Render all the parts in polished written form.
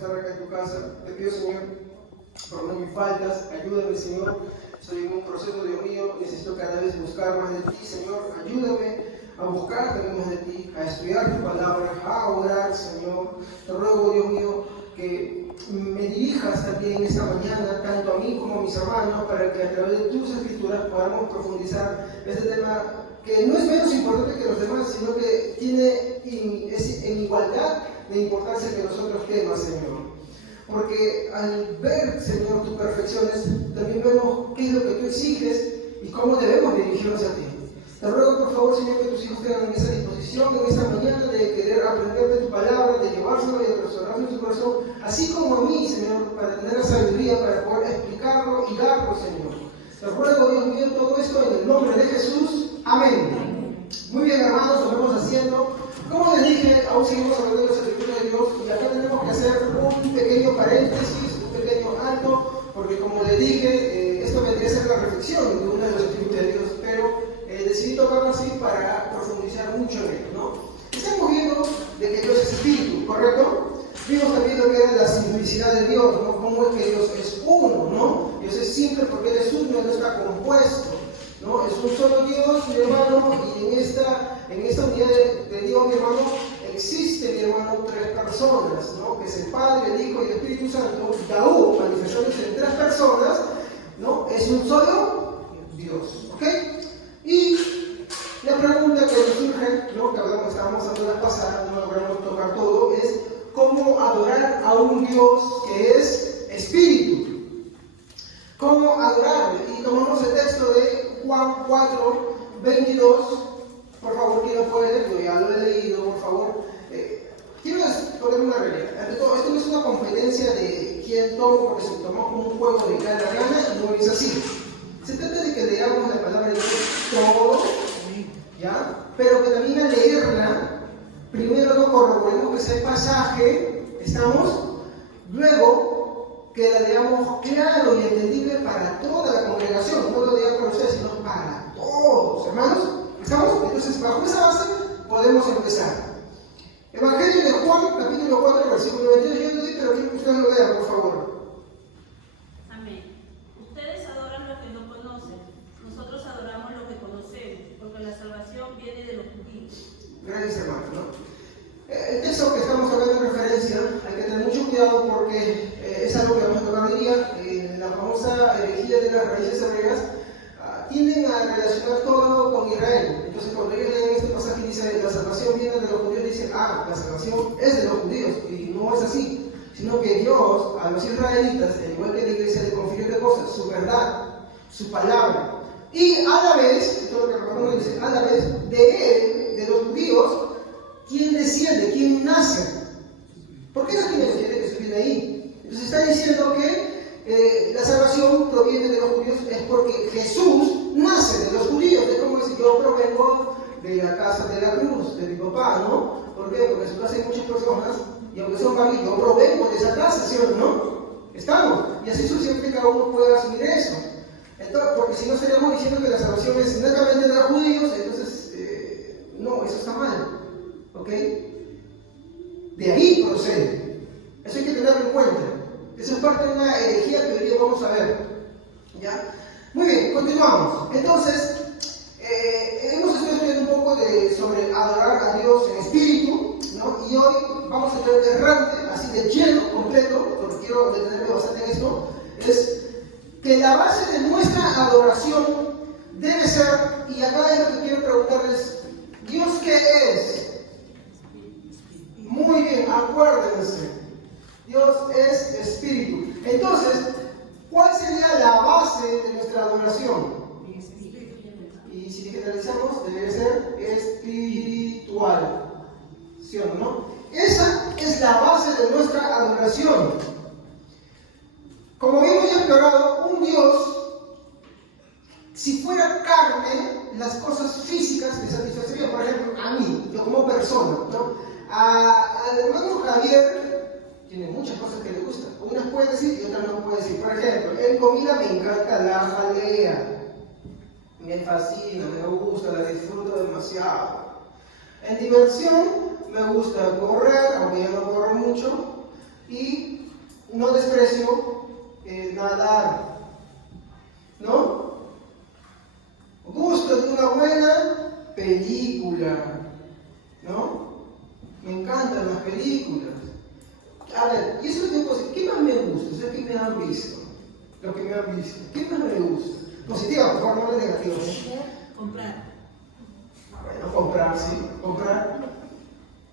estar acá en tu casa. Te pido, Señor, perdona mis faltas, ayúdame, Señor. Soy en un proceso, Dios mío, necesito cada vez buscar más de ti, Señor. Ayúdame a buscar también más de ti, a estudiar tu palabra, a orar, Señor. Te ruego, Dios mío, que me dirijas también esta mañana, tanto a mí como a mis hermanos, para que a través de tus escrituras podamos profundizar este tema que no es menos importante que los demás, sino que es en igualdad de importancia que los otros temas, Señor. Porque al ver, Señor, tus perfecciones, también vemos qué es lo que tú exiges y cómo debemos dirigirnos a ti. Te ruego, por favor, Señor, que tus hijos tengan esa disposición en esta mañana de querer aprender de tu palabra, de llevárselo y de restaurarlo en su corazón, así como a mí, Señor, para tener la sabiduría para poder explicarlo y darlo, Señor. Te ruego, Dios mío, todo esto en el nombre de Jesús. Amén. Muy bien, hermanos, nos vamos haciendo. Como les dije, aún seguimos hablando de las escrituras de Dios y acá tenemos que hacer un pequeño paréntesis, un pequeño alto, porque como les dije, esto vendría a ser la reflexión de una de las escrituras de Dios, pero decidí tocarlo así para profundizar mucho en ello, ¿no? Estamos viendo de que Dios es espíritu, ¿correcto? Vimos también lo que era la simplicidad de Dios, ¿no? Cómo es que Dios es uno, ¿no? Dios es simple porque Él es uno, no está compuesto, ¿no? Es un solo Dios, mi hermano, y en esta unidad de Dios, mi hermano, existe, mi hermano, tres personas, ¿no? Que es el Padre, el Hijo y el Espíritu Santo, Yahú, manifestándose en tres personas, ¿no? Es un solo Dios, ¿ok? Y la pregunta que nos surge, ¿no? Que estábamos hablando la pasada, no logramos tocar todo, es cómo adorar a un Dios que es espíritu. ¿Cómo adorarle? Y tomamos el texto de Juan 4, 22. Por favor, ¿quién lo puede leer? Yo ya lo he leído, por favor. Quiero poner una regla. Ante todo, esto no es una competencia de quién toma, porque se tomó como un juego de cada gana, no es así. Se trata de que leamos la palabra de Dios todo, ¿ya? Pero que también al leerla, primero no corroboremos que sea el pasaje, ¿estamos? Luego, que la leamos claro y entendible para toda la congregación, no lo diga para ustedes, sino para todos, hermanos. ¿Estamos? Entonces, bajo esa base, podemos empezar. Evangelio de Juan, capítulo 4, versículo 22. Yo lo di, pero quiero que ustedes lo lean, por favor. Amén. Ustedes adoran lo que no conocen. Nosotros adoramos lo que conocemos, porque la salvación viene de los judíos. Gracias, hermano, ¿no? El texto que estamos hablando en referencia, hay que tener mucho cuidado porque es algo que vamos a tocar hoy día. La famosa herejía de las raíces hebreas tienden a relacionar todo con Israel. Entonces, cuando ellos leen este pasaje y dice la salvación viene de los judíos, dicen, la salvación es de los judíos, y no es así, sino que Dios a los israelitas, al igual que la iglesia, le confirió de cosas, su verdad, su palabra, y a la vez, esto es lo que Ramón dice, a la vez de él, de los judíos, ¿quién desciende? ¿Quién nace? ¿Por qué no tiene que Jesús viene ahí? Entonces está diciendo que la salvación proviene de los judíos, es porque Jesús nace de los judíos. Es como decir, yo provengo de la casa de la cruz, de mi papá, ¿no? ¿Por qué? Porque en su casa hay muchas personas, y aunque son familias, yo provengo de esa casa, ¿sí o no? Estamos, y así sucesivamente cada uno puede asumir eso. Entonces, porque si no estaríamos diciendo que la salvación es netamente de los judíos, entonces, no, eso está mal, ¿ok? De ahí procede. Eso hay que tenerlo en cuenta. Eso es parte de una herejía que hoy día vamos a ver, ¿ya? Muy bien, continuamos. Entonces, hemos estado estudiando un poco sobre adorar a Dios en espíritu, ¿no? Y hoy vamos a entrar errante, así de lleno, completo, porque quiero detenerme bastante en esto, es que la base de nuestra adoración debe ser, y acá es lo que quiero preguntarles, ¿Dios qué es? Muy bien, acuérdense. Dios es espíritu. Entonces, ¿cuál sería la base de nuestra adoración? Y si generalizamos, debe ser espiritual. ¿Sí o no? Esa es la base de nuestra adoración. Como vimos y explorado, un Dios, si fuera carne, las cosas físicas le satisfacerían. Por ejemplo, a mí, yo como persona, ¿no? Al hermano Javier tiene muchas cosas que le gustan. Unas puede decir y otras no puede decir. Por ejemplo, en comida me encanta la jalea. Me fascina, me gusta, la disfruto demasiado. En diversión me gusta correr, aunque ya no corro mucho. Y no desprecio el nadar, ¿no? Gusto de una buena película, ¿no? Me encantan las películas. A ver, y eso es de cosas, ¿qué más me gusta? O sea, ¿qué me han visto? Lo que me han visto. ¿Qué más me gusta? Positiva, por favor, no es negativa. Comprar. Bueno, comprar, sí, comprar.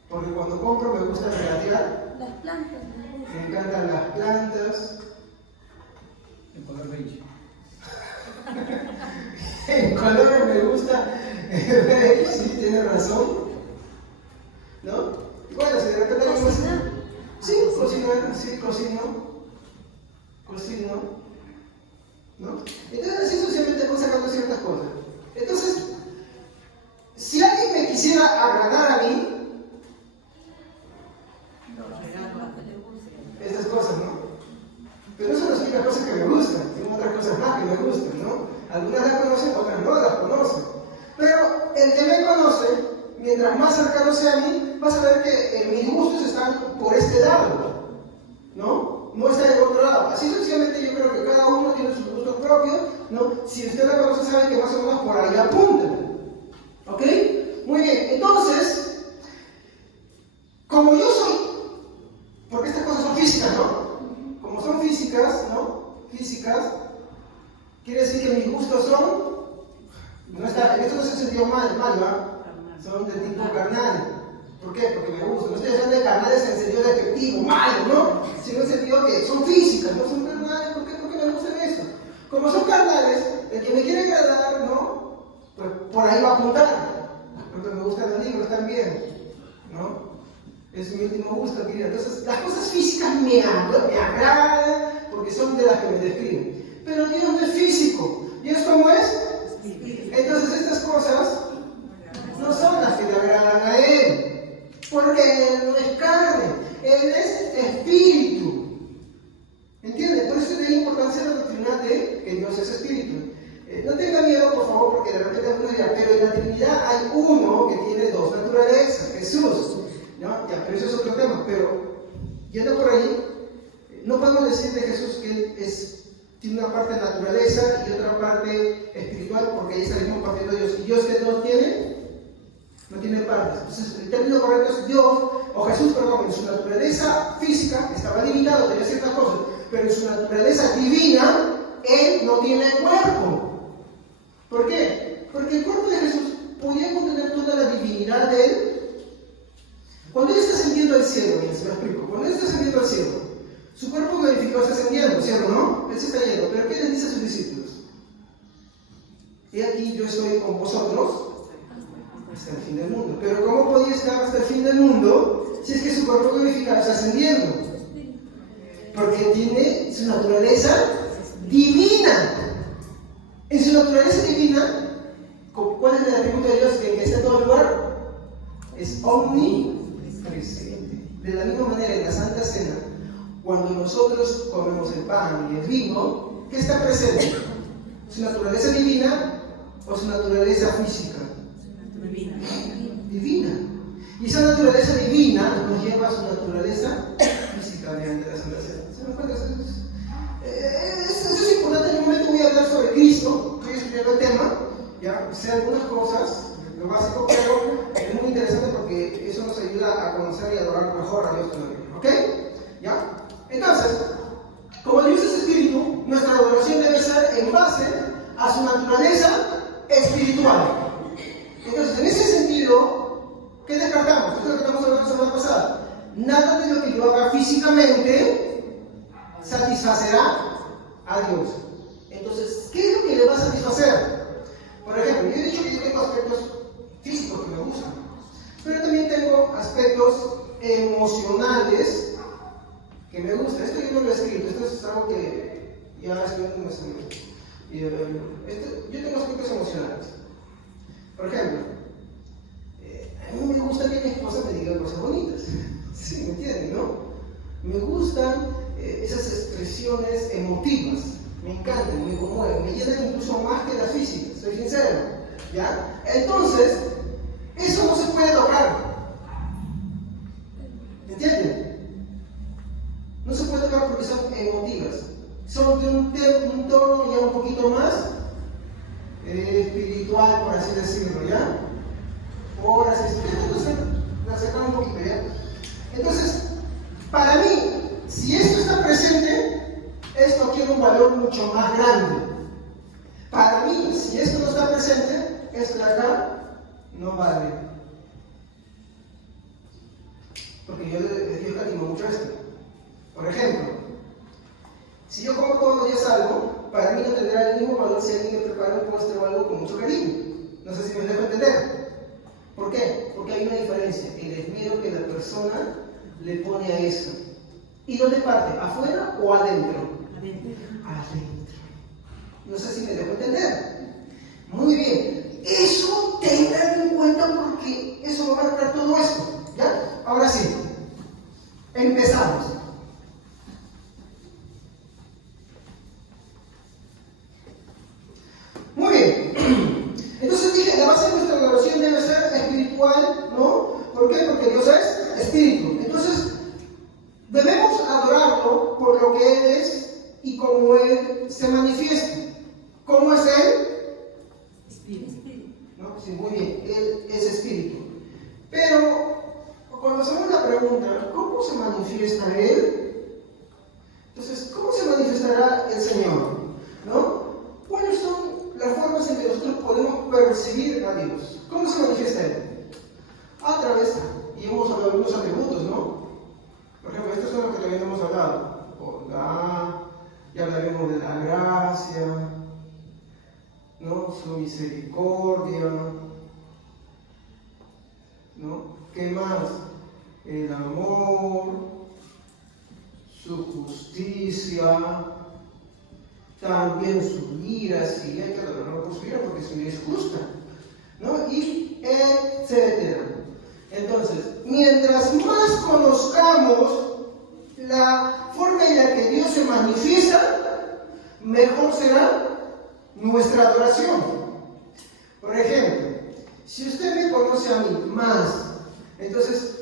Porque cuando compro me gusta regatear. Las plantas. Me encantan las plantas. El color beige. En color me gusta. Sí, tiene razón. ¿No? Y bueno, si de repente alguien más. Sí, cocinar, sí, cocino. ¿No? Entonces así sucesivamente voy sacando ciertas cosas. Entonces, si alguien me quisiera agradar a mí, esas cosas, ¿no? Pero eso no es las únicas cosas que me gustan, tengo otras cosas más que me gustan, ¿no? Algunas las conocen, otras no las conocen. Pero el que me conoce, mientras más cercano sea a mí, vas a ver que mis gustos están por este lado, ¿no? No está en otro lado. Así sucesivamente yo creo que cada uno tiene sus gustos propios, ¿no? Si usted la conoce sabe que más o menos por ahí apunta. ¿Ok? Muy bien, entonces, como yo soy, porque estas cosas son físicas, ¿no? Como son físicas, ¿no? Físicas, quiere decir que mis gustos son, esto no es en sentido mal, ¿va? Son de tipo carnal. ¿Por qué? Porque me gustan. No estoy hablando de carnales en sentido despectivo, malo, ¿no? Sino en sentido que son físicas, no son carnales. ¿Por qué? Porque me gustan eso. Como son carnales, el que me quiere agradar, ¿no? Pues por ahí va a apuntar. Porque me gustan los libros también, ¿no? Es mi último gusto, querida. Entonces, las cosas físicas me agradan porque son de las que me describen. Pero Dios no es físico. ¿Dios cómo es? Entonces, estas cosas no son las que le agradan a Él. Porque Él no es carne, Él es espíritu. ¿Entienden? Por eso es de importancia la doctrina de que Dios es espíritu. No tenga miedo, por favor, porque de repente algunos dirán, pero en la Trinidad hay uno que tiene dos naturalezas, Jesús. ¿No? Ya, pero eso es otro tema. Pero, yendo por ahí, no podemos decir de Jesús que Él tiene una parte de naturaleza y otra parte espiritual, porque ahí salimos partiendo de Dios. ¿Y Dios qué dos tiene? No tiene partes. Entonces, el término correcto es Dios, o Jesús, perdón, en su naturaleza física estaba limitado, tenía ciertas cosas, pero en su naturaleza divina, Él no tiene cuerpo. ¿Por qué? Porque el cuerpo de Jesús podía contener toda la divinidad de Él. Cuando Él está ascendiendo al cielo, bien, se lo explico, cuando Él está ascendiendo al cielo, su cuerpo glorificado está ascendiendo, ¿cierto o no? Él se está yendo, pero ¿qué les dice a sus discípulos? He aquí yo estoy con vosotros hasta el fin del mundo. Pero ¿cómo podía estar hasta el fin del mundo si es que su cuerpo glorificado está ascendiendo? Porque tiene su naturaleza divina. En su naturaleza divina, ¿cuál es el atributo de Dios que está en todo lugar? Es omnipresente. De la misma manera, en la Santa Cena, cuando nosotros comemos el pan y el vino, ¿qué está presente? ¿Su naturaleza divina o su naturaleza física? Divina. Y esa naturaleza divina nos lleva a su naturaleza física mediante la Santa Cena. ¿Se dan cuenta? Eso es importante. En un momento voy a hablar sobre Cristo. Estoy estudiando el tema. Ya sé algunas cosas, lo básico, pero es muy interesante porque eso nos ayuda a conocer y adorar mejor a Dios todavía. ¿Ok? ¿Ya? Entonces, como Dios es espíritu, nuestra adoración debe ser en base a su naturaleza espiritual. Entonces, en ese sentido, ¿qué descartamos? Esto es lo que estamos hablando la semana pasada. Nada de lo que yo haga físicamente satisfacerá a Dios. Entonces, ¿qué es lo que le va a satisfacer? Por ejemplo, yo he dicho que yo tengo aspectos físicos que me gustan, pero también tengo aspectos emocionales que me gustan. Esto yo no lo he escrito, esto es algo que ya escribí en mes. Yo tengo aspectos emocionales. Por ejemplo, a mí me gusta que mi esposa me diga cosas bonitas. Sí, ¿me entienden, no? Me gustan esas expresiones emotivas. Me encantan, me conmueven, me llenan incluso más que la física, soy sincero. ¿Ya? Entonces, eso no se puede tocar. ¿Me entienden? No se puede tocar porque son emotivas. Son de un tono ya un poquito más espiritual, por así decirlo, ¿ya? Horas espirituales. Entonces, la acercamos un poquito, ¿ya? Entonces, para mí, si esto está presente, esto tiene un valor mucho más grande. Para mí, si esto no está presente, esto de acá no vale. Porque yo escatimo mucho esto. Por ejemplo, si yo como todos los días algo, para mí no tendrá el mismo valor si alguien me prepara un postre o algo con mucho cariño. No sé si me dejo entender. ¿Por qué? Porque hay una diferencia, el esmero que la persona le pone a eso. ¿Y dónde parte? ¿Afuera o adentro? Adentro. No sé si me dejo entender. Muy bien. Eso tengan en cuenta porque eso va a marcar todo esto. ¿Ya? Ahora sí. Empezamos. Muy bien. Entonces dije, la base de nuestra adoración debe ser espiritual, ¿no? ¿Por qué? Porque Dios es espíritu. Entonces, debemos adorarlo por lo que Él es y como Él se manifiesta. ¿Cómo es Él? Espíritu. ¿No? Sí, muy bien, Él es espíritu. Pero, cuando hacemos la pregunta, ¿cómo se manifiesta Él? Entonces, ¿cómo se manifestará el Señor? ¿No? ¿Cuáles son las formas en que nosotros podemos percibir a Dios? ¿Cómo se manifiesta Él? A través, y hemos hablado de algunos atributos, ¿no? Por ejemplo, estos son los que todavía no hemos hablado. Bondad, ya hablaremos de la gracia, ¿no? Su misericordia, ¿no? ¿Qué más? El amor, su justicia, también su ira, si hay que adorarlo por su ira, porque su ira es justa, ¿no? Y etcétera. Entonces, mientras más conozcamos la forma en la que Dios se manifiesta, mejor será nuestra adoración. Por ejemplo, si usted me conoce a mí más, entonces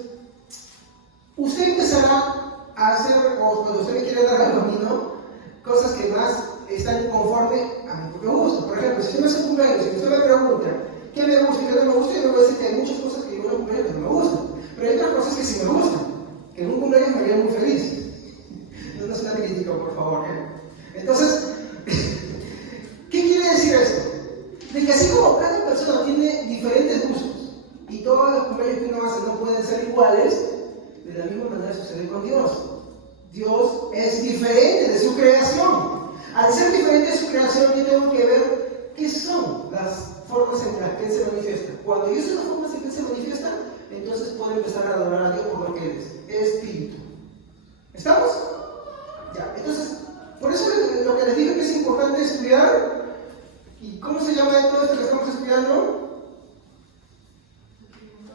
usted empezará a hacer, o cuando usted me quiere dar algo a mí, ¿no? Cosas que más están conforme a mi propio gusto. Por ejemplo, si usted me hace un cumpleaños y usted me pregunta qué me gusta y qué no me gusta, yo le voy a decir que hay muchas cosas que yo en un cumpleaños que no me gustan, pero hay otras cosas que sí me gustan, que en un cumpleaños me haría muy feliz. No es una crítica, por favor, ¿eh? Entonces, ¿qué quiere decir esto? De que así como cada persona tiene diferentes gustos y todos los cumpleaños que uno hace no pueden ser iguales, de la misma manera sucede con Dios. Dios es diferente de su creación. Al ser diferente de su creación, yo tengo que ver qué son las formas en las que Él se manifiesta. Cuando yo sé las formas en que Él se manifiesta, entonces puedo empezar a adorar a Dios por lo que Él es, espíritu. ¿Estamos? Ya, entonces, por eso lo que les dije que es importante estudiar. ¿Y cómo se llama todo esto que estamos estudiando?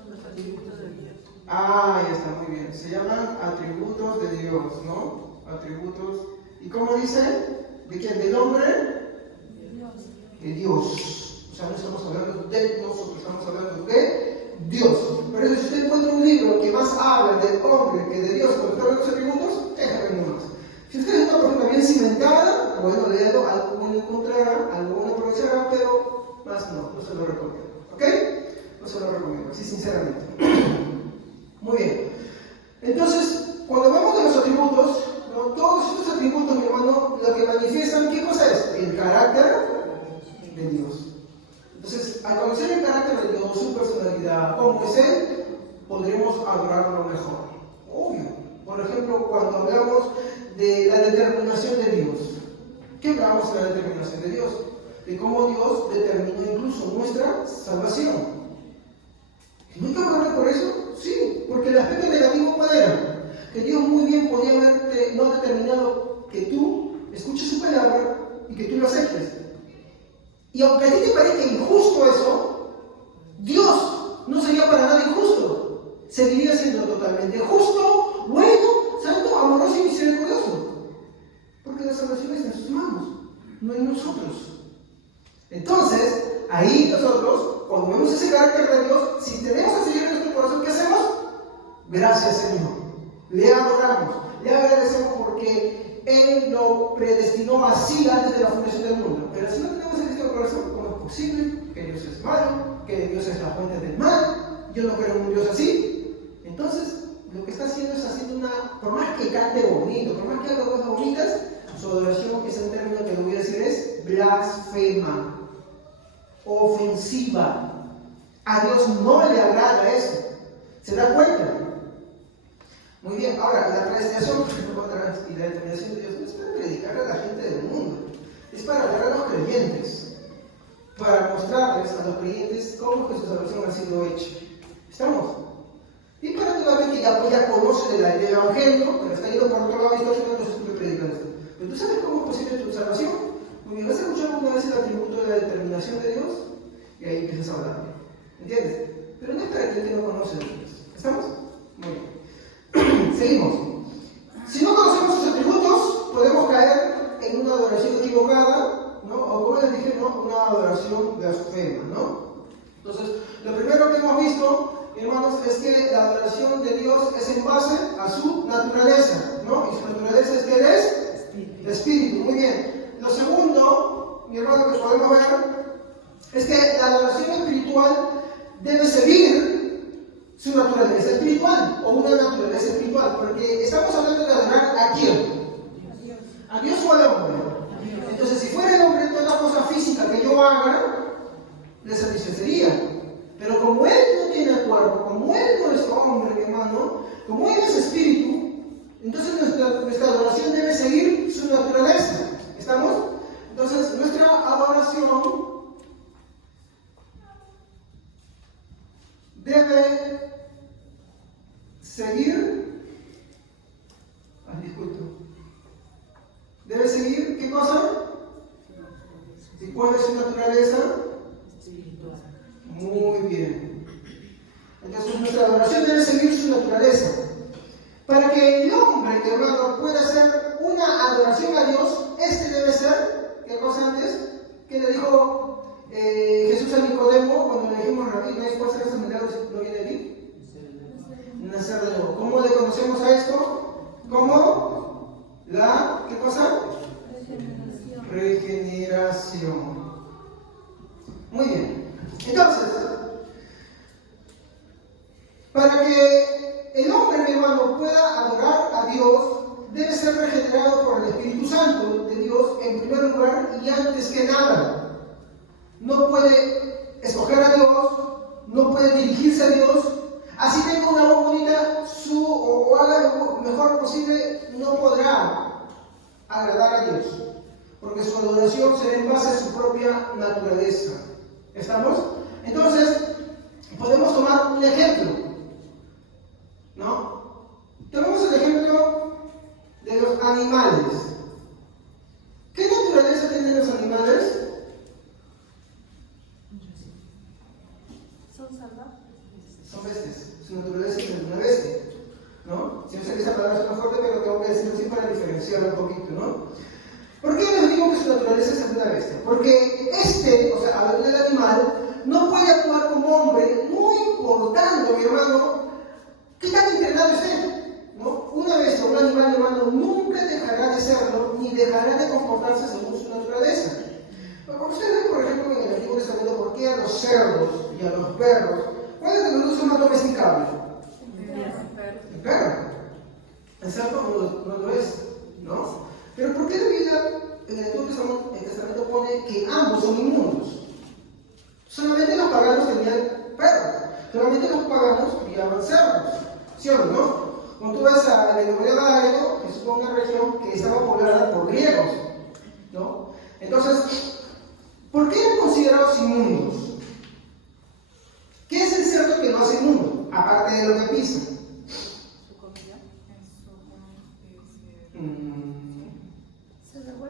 Los atributos de Dios. Ah, ya está, muy bien. Se llaman atributos de Dios, ¿no? Atributos. ¿Y cómo dice? ¿De quién? ¿Del hombre? De Dios. O sea, no estamos hablando de nosotros, estamos hablando de Dios. Pero si usted encuentra un libro que más habla del hombre que de Dios cuando está hablando de los atributos, déjame nomás. Si usted es una persona bien cimentada, bueno, léalo, algo bueno encontrará, algo bueno aprovechará, pero más no se lo recomiendo. ¿Ok? No se lo recomiendo, así sinceramente. Muy bien. Entonces, cuando hablamos de los atributos, ¿no? Todos estos atributos, mi hermano, lo que manifiestan, ¿qué cosa es? El carácter de Dios. Entonces, al conocer el carácter de Dios, su personalidad, cómo es Él, podremos adorarlo mejor. Obvio. Por ejemplo, cuando hablamos de la determinación de Dios, ¿qué hablamos de la determinación de Dios? De cómo Dios determinó incluso nuestra salvación. ¿No hay que hablar por eso? Sí, porque el aspecto negativo, ¿cuál era? Que Dios muy bien podía haber no determinado que tú escuches su palabra y que tú lo aceptes. Y aunque a ti te parezca injusto eso, Dios no sería para nada injusto. Seguiría siendo totalmente justo, bueno, santo, amoroso y misericordioso. Porque la salvación está en sus manos, no en nosotros. Entonces, ahí nosotros, cuando vemos ese carácter de Dios, si tenemos al Señor en nuestro corazón, ¿qué hacemos? Gracias, Señor. Le adoramos, le agradecemos porque lo predestinó así antes de la fundación del mundo. Pero si no tenemos el Cristo en el corazón, ¿cómo es posible que Dios es malo, que Dios es la fuente del mal? Yo no creo en un Dios así. Entonces, lo que está haciendo es haciendo por más que cante bonito, por más que haga cosas bonitas, su adoración, es un término que lo voy a decir, es blasfema, ofensiva. A Dios no le agrada eso. ¿Se da cuenta? Muy bien, ahora, la predestinación y la determinación de Dios no es para predicar a la gente del mundo, es para hablar a los creyentes, para mostrarles a los creyentes cómo que su salvación ha sido hecha. ¿Estamos? Y para toda vez que ya conoce del Evangelio, pero está yendo por otro lado y está haciendo, entonces estuve predicando esto. Pero tú sabes cómo es posible tu salvación. Muy bien, vas a escuchar alguna vez el atributo de la determinación de Dios y ahí empiezas a hablar. ¿Entiendes? Pero no es para aquel que no conoce de Dios. ¿Estamos? Muy bien. Seguimos. Si no conocemos sus atributos, podemos caer en una adoración equivocada, ¿no? O como les dije, ¿no? Una adoración blasfema, ¿no? Entonces, lo primero que hemos visto, hermanos, es que la adoración de Dios es en base a su naturaleza, ¿no? Y su naturaleza es que es espíritu. Muy bien. Lo segundo, mi hermano, que podemos ver, es que la adoración espiritual debe seguir su naturaleza espiritual o una naturaleza espiritual, porque estamos hablando de adorar a quién, a Dios o al hombre. Entonces, si fuera el hombre toda cosa física que yo haga, le satisfacería. Pero como él no tiene cuerpo, como él no es hombre, mi hermano, como él es espíritu, entonces nuestra adoración debe seguir su naturaleza. ¿Estamos? Entonces, nuestra adoración debe seguir, debe seguir, ¿qué cosa? ¿Y cuál es su naturaleza? Muy bien. Entonces nuestra adoración debe seguir su naturaleza. Para que el hombre, mi hermano, pueda hacer una adoración a Dios, debe ser, ¿qué cosa antes? ¿Qué le dijo Jesús a Nicodemo cuando le dijimos, Rabí, ¿no hay fuerza en estos milagros no viene de ti? Nacer de nuevo. ¿Cómo le conocemos a esto? ¿Cómo? ¿Qué cosa? Regeneración. Muy bien. Entonces, para que el hombre, mi hermano, pueda adorar a Dios, debe ser regenerado por el Espíritu Santo de Dios en primer lugar y antes que nada. No puede escoger a Dios, no puede dirigirse a Dios, así tenga una voz bonita o haga lo mejor posible, no podrá agradar a Dios, porque su adoración será en base a su propia naturaleza. ¿Estamos? Entonces, podemos tomar un ejemplo, ¿no? Tomemos el ejemplo de los animales. ¿Qué naturaleza tienen los animales? Son salvajes. Son bestias. Su naturaleza es una bestia, ¿no? Si no sé que esa palabra es más fuerte, pero tengo que decirlo así para diferenciarlo un poquito, ¿no? ¿Por qué les digo que su naturaleza es una bestia? Porque hablando del animal, no puede actuar como hombre, no importando, mi hermano, qué tan entrenado esté, ¿no? Una bestia, un animal, hermano, nunca dejará de serlo, ni dejará de comportarse según su naturaleza. Ustedes ven, por ejemplo, en el Antiguo Testamento, por qué a los cerdos y a los perros, ¿cuál de los dos son más domesticables? El perro. El cerdo no lo es, ¿no? Pero ¿por qué la Biblia en el Antiguo Testamento pone que ambos son inmundos? Solamente los paganos tenían perros, solamente los paganos criaban cerdos, ¿sí o no? Cuando tú vas al endemoniado griego, que es una región que estaba poblada por griegos, ¿no? Entonces, ¿por qué eran considerados inmundos? ¿Qué es el cerdo que no hace inmundo, aparte de lo que pisa? ¿Su comida?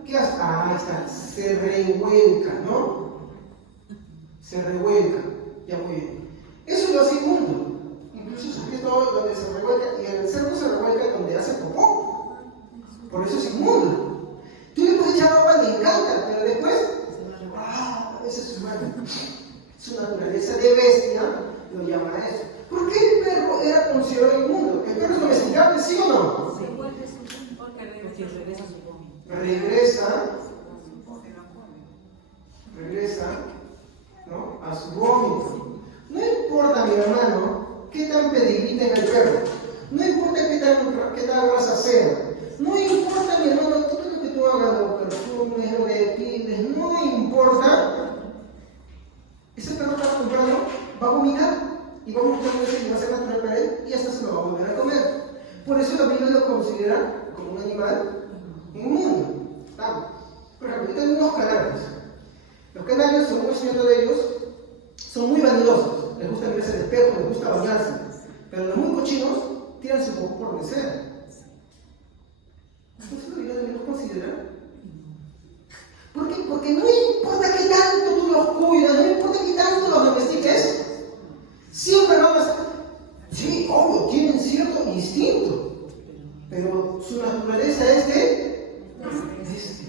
¿Qué hace? Ahí está, se revuelca, ¿no? Se revuelca, ya muy bien. Eso lo hace inmundo. Incluso se todo donde se revuelca, y el cerdo se revuelca donde hace popó. Por eso es inmundo. Tú le puedes echar agua, le encanta, pero después, esa es su naturaleza de bestia, lo llama a eso. ¿Por qué el perro era considerado inmundo? ¿El perro es domesticable, sí o no? Sí, porque regresa a su comida. hacer. No importa, mi hermano, todo lo que tú hagas, los perfumes, lo de pieles, no importa. Ese perro está comprando, va a vomitar y va a vomitar y va a ser natural para él y hasta se lo va a volver a comer. Por eso la Biblia lo considera como un animal inmundo. Por ejemplo, yo tengo unos canarios. Los canarios, según el cierto de ellos, son muy vanidosos. Les gusta mirarse al espejo, les gusta bañarse. Pero los muy cochinos tiran su poco por donde sea. ¿Eso la Biblia también los considera? ¿Por qué? Porque no importa qué tanto tú los cuidas, no importa qué tanto los domestiques, siempre van a estar. Sí, obvio, tienen cierto instinto, pero su naturaleza es de bestia.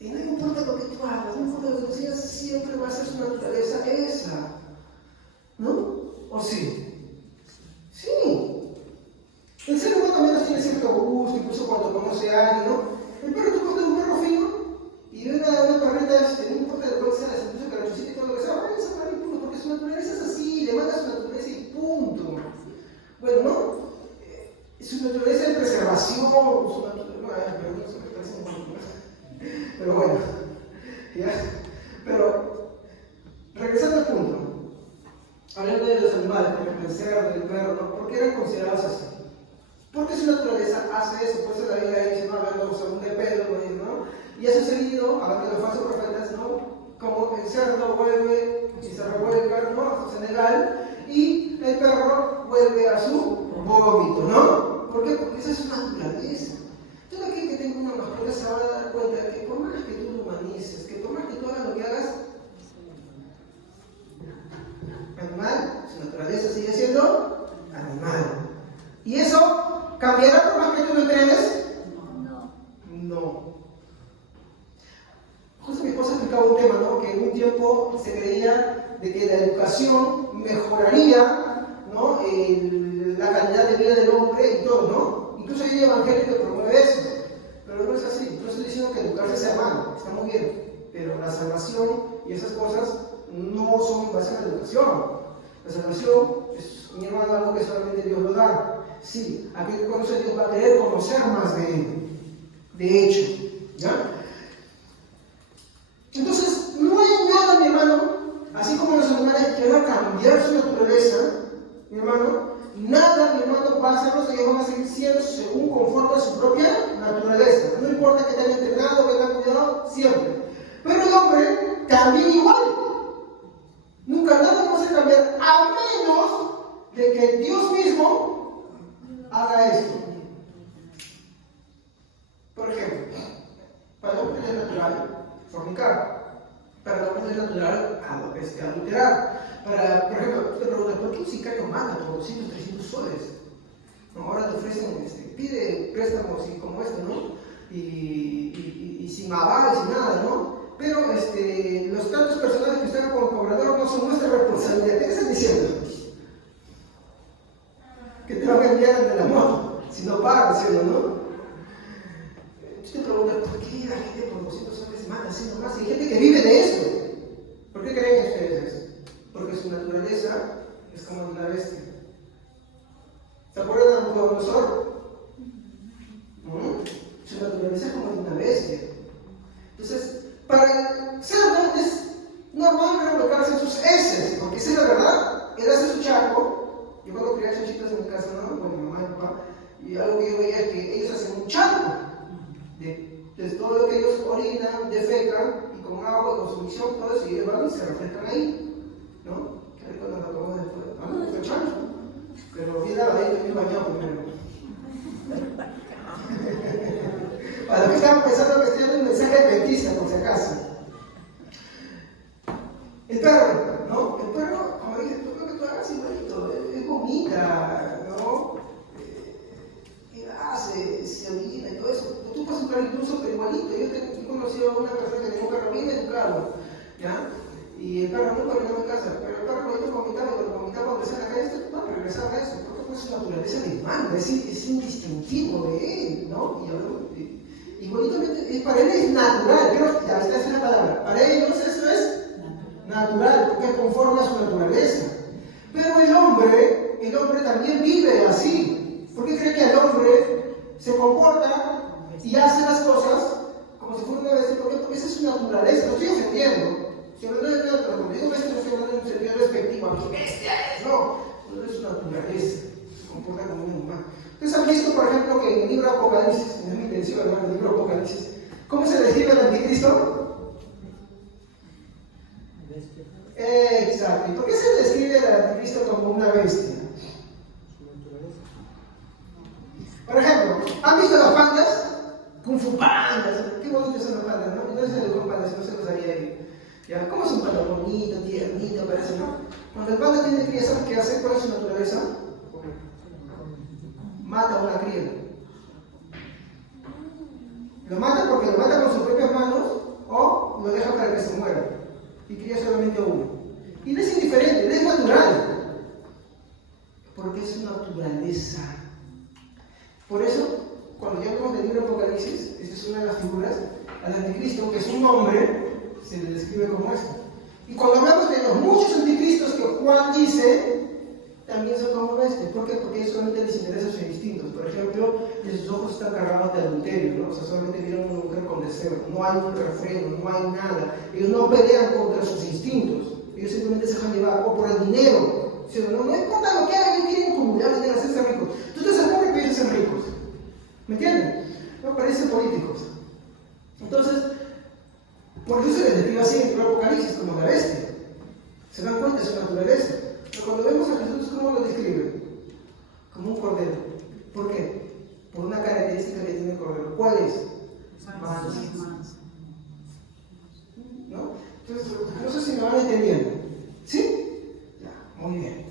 Y no importa lo que tú hagas, no importa lo que tú hagas, siempre va a ser su naturaleza esa. ¿No? ¿O sí? Sí. El ser humano también tiene cierto gusto, incluso cuando conoce a alguien, ¿no? El perro, tú coges un perro fino y ve una perrita, no importa lo que sea, se puso carachucita y todo lo que sea, va a sacar el punto, porque su naturaleza es así, le manda su naturaleza y punto. Bueno, ¿no? Su naturaleza es preservación, su naturaleza, pero bueno, ¿ya? Pero, regresando al punto, hablando de los animales, por ejemplo, el cerdo, el perro, ¿no? ¿Por qué eran considerados así? Porque su naturaleza hace eso, por eso la Biblia dice, ¿no? Hablando según de Pedro, ¿no? Y ha sucedido, hablando de los falsos profetas, ¿no? Como el cerdo vuelve y se revuelca, ¿no? A su Senegal, y el perro vuelve a su vómito, ¿no? ¿Por qué? Porque esa es su naturaleza. Todo aquel que tenga una mascota se va a dar cuenta de que por más que tú lo humanices, que por más que tú hagas lo que hagas, animal, su naturaleza sigue siendo animal. ¿Y eso cambiará por más que tú lo entrenes? No. Justo mi esposa explicaba un tema, ¿no? Que en un tiempo se creía de que la educación mejoraría, ¿no? La calidad de vida del hombre y todo, ¿no? Incluso hay un evangelio que promueve eso, pero no es así. No estoy diciendo que educarse sea malo, está muy bien, pero la salvación y esas cosas no son en base a la educación. La salvación es, mi hermano, algo que solamente Dios lo da. Sí, aquel que conoce a Dios va a querer conocer más de Él, de hecho, ¿ya? Entonces, no hay nada, mi hermano, así como los animales que van a cambiar su naturaleza, mi hermano, nada, mi hermano, va a hacerlos, ellos van a seguir siendo según conforme a su propia naturaleza. No importa que te hayan entrenado, que te hayan cuidado, siempre. Pero el hombre también igual. Nunca nada vamos a cambiar, a menos de que Dios mismo haga esto. Por ejemplo, para el hombre es natural fornicar, para el hombre es natural adulterar. Por ejemplo, tú te preguntas, ¿por qué un sicario mata por 200, 300 soles? No, ahora te ofrecen, pide préstamos y como esto, ¿no? Y sin aval, sin nada, ¿no? Pero los tantos personajes que están como cobrador no son nuestra responsabilidad. ¿Qué estás diciendo? Que te van a enviar de la moto, si no pagas, ¿sí o no? Tú te preguntas, ¿por qué la gente por 200 soles mata así nomás? Hay gente que vive de eso. ¿Por qué creen ustedes eso? Porque su naturaleza es como la bestia. ¿Se acuerdan de Nabucodonosor? Su naturaleza es como una bestia. Entonces, para el cerdo es normal revolcarse en sus heces, porque esa es la verdad. Él hace su charco. Yo cuando crié chanchitos en mi casa, ¿no? Bueno, mi mamá y papá, y algo que yo veía es que ellos hacen un charco de todo lo que ellos orinan, defecan, y con agua, con su misión, todo eso, y ellos van y se refrescan ahí, ¿no? Que rico nos lo tomamos después. A mí me gusta el chancho, pero bien lavadito, bien bañado primero. Para los que estaban pensando que estoy dando un mensaje adventista, por si acaso. El perro, ¿no? El perro, como dije, todo lo que tú hagas igualito, es vomita, ¿no? Se orina y todo eso. Tú puedes entrar incluso, pero igualito. Yo he conocido a una persona que tenía un perro bien educado, ¿ya? Y el perro nunca vino a mi casa, pero el perro cuando vomitaba, cuando empezaba a la calle, esto va a regresar a eso, porque pues su naturaleza le manda, es indistintivo de él, ¿no? Y bonitamente, para él es natural, pero ya esta es la palabra, para ellos eso es natural, porque es conforme a su naturaleza. Pero el hombre también vive así. ¿Por qué cree que al hombre se comporta y hace las cosas como si fuera una bestia. ¿Por qué? Porque esa es su naturaleza. No estoy ofendiendo. Si no cuando digo bestia, no estoy hablando en un sentido despectivo. ¿Qué bestia es? No es su naturaleza. Se comporta como un humano. Ustedes han visto, por ejemplo, que en el libro Apocalipsis, no es mi intención, ¿no? En el libro Apocalipsis, ¿cómo se describe el anticristo? Exacto. ¿Y por qué se describe el anticristo como una bestia? Por ejemplo, ¿han visto las pandas? Kung Fu pandas. Qué bonitas son las pandas, ¿no? No se le con pandas, no se los haría ahí. ¿Ya? ¿Cómo es un panda? Bonito, tiernito, parece, ¿no? Cuando el panda tiene cría, ¿sabes qué hace? ¿Cuál es su naturaleza? Mata a una cría. Lo mata porque lo mata con sus propias manos o lo deja para que se muera. Y cría solamente uno. Y no es indiferente, no es natural. Porque es su naturaleza. Por eso, cuando ya hablamos del libro Apocalipsis, esta es una de las figuras, al anticristo, que es un hombre, se le describe como esto. Y cuando hablamos de los muchos anticristos que Juan dice, también son como bestias. ¿Por qué? Porque ellos solamente les interesa sus instintos. Por ejemplo, sus ojos están cargados de adulterio, ¿no? O sea, solamente vieron a una mujer con deseo. No hay un refreno, no hay nada. Ellos no pelean contra sus instintos. Ellos simplemente se dejan llevar o por el dinero. ¿Sí? No importa lo que hagan, ellos quieren acumular dinero, hacerse ricos. Tú te haces pobre y ellos se hacen ricos. ¿Me entienden? No parecen políticos. Entonces, por eso se les describe así en el Apocalipsis como la bestia. Se dan cuenta de su naturaleza. Pero cuando vemos a Jesús, ¿cómo lo describe? Como un cordero. ¿Por qué? Por una característica que tiene el cordero. ¿Cuál es? Manso. ¿No? Entonces, no sé si me van entendiendo. ¿Sí? Ya, muy bien.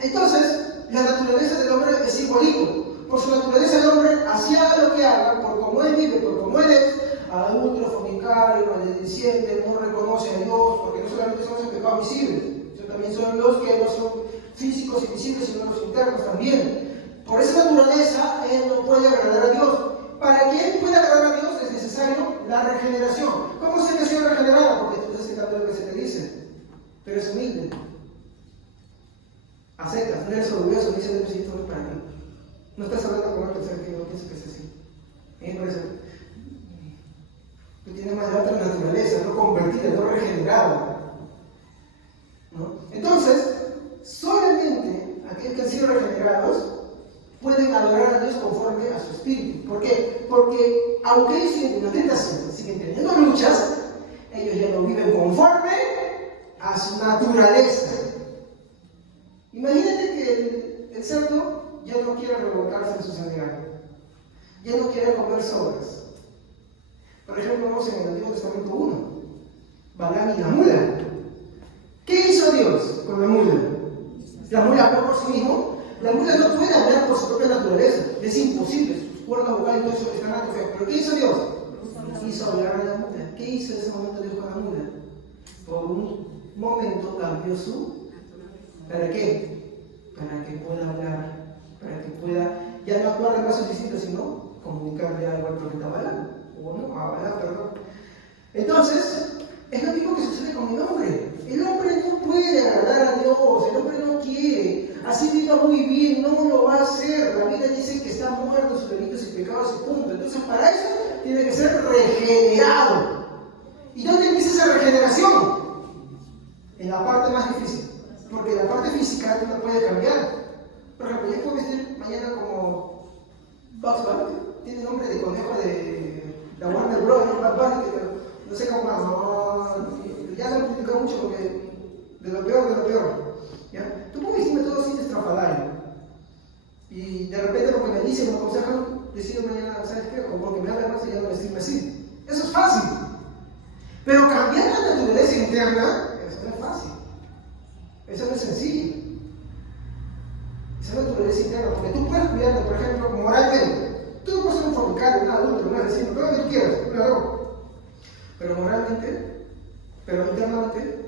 Entonces, la naturaleza del hombre es igualito. Por su naturaleza el hombre hacía lo que haga, por cómo él vive, por cómo él es, adulto, fornicario, maldiciente, no reconoce a Dios, porque no solamente son los pecados visibles, sino también son los que no son físicos y visibles, sino los internos también. Por esa naturaleza, él no puede agradar a Dios. Para que él pueda agradar a Dios es necesario la regeneración. ¿Cómo se nació regenerado? Porque tú estás aceptando lo que se te dice, pero es humilde. Aceptas, no eres orgulloso, dice Dios, esto no es para mí. No estás hablando con una persona que no piensa que es así. Por eso, tú tienes más de otra naturaleza, no convertida, no regenerada. ¿No? Entonces, solamente aquellos que han sido regenerados pueden adorar a Dios conforme a su espíritu. ¿Por qué? Porque aunque ellos siguen teniendo tentaciones, siguen teniendo luchas, ellos ya no viven conforme a su naturaleza. Imagínate que el cerdo ya no quiere revolcarse en su sangrado, ya no quiere comer sobras. Por ejemplo, vemos en el Antiguo Testamento 1, Balaam y la mula. ¿Qué hizo Dios con la mula? La mula habló por sí mismo. La mula no puede hablar por su propia naturaleza, es imposible, sus cuerdas vocales y todo eso están atrofiadas. ¿Pero qué hizo Dios? Hizo hablar a la mula. ¿Qué hizo en ese momento Dios con la mula? Por un momento cambió su... ¿Para qué? Para que pueda hablar, para que pueda ya no actuar de pasos distintos, sino comunicarle algo al profeta Balaam, o no, a Balaam, perdón. Entonces, es lo mismo que sucede con el hombre. El hombre no puede agradar a Dios, el hombre no quiere, así viva muy bien, no lo va a hacer. La Biblia dice que está muerto en sus delitos y pecados y punto. Entonces, para eso tiene que ser regenerado. ¿Y dónde empieza esa regeneración? En la parte más difícil. Porque la parte física tú no puedes cambiar. Por ejemplo, yo puedo vestir mañana como Bugs Bunny, tiene nombre de conejo de la Warner Bros. Bugs Bunny, pero no sé cómo más. No, ya lo he criticado mucho porque de lo peor, de lo peor. ¿Ya? Tú puedes vestirme todo así estrafalario. Y de repente porque me dicen, me aconsejan, decido mañana, ¿sabes qué? O porque me hablan más y ya no vestirme así. Eso es fácil. Pero cambiar la naturaleza interna, eso no es fácil. Eso no es sencillo. Esa naturaleza interna, porque tú puedes cuidarte, por ejemplo, moralmente. Tú no puedes ser un fornicario, un adulto, un asesino, todo lo que tú quieras, claro. Pero moralmente, pero internamente,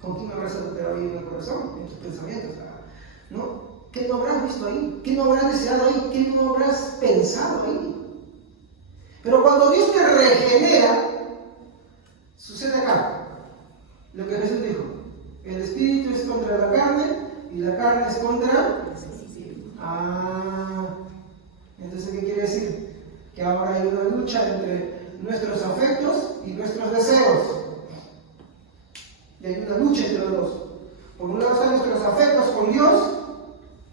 ¿con quién habrás adulterado ahí en el corazón, en tus pensamientos? ¿No? ¿Qué no habrás visto ahí? ¿Qué no habrás deseado ahí? ¿Qué no habrás pensado ahí? Pero cuando Dios te regenera, sucede acá lo que Jesús dijo. El espíritu es contra la carne y la carne es contra Entonces, ¿qué quiere decir? Que ahora hay una lucha entre nuestros afectos y nuestros deseos. Y hay una lucha entre los dos. Por un lado están nuestros afectos con Dios,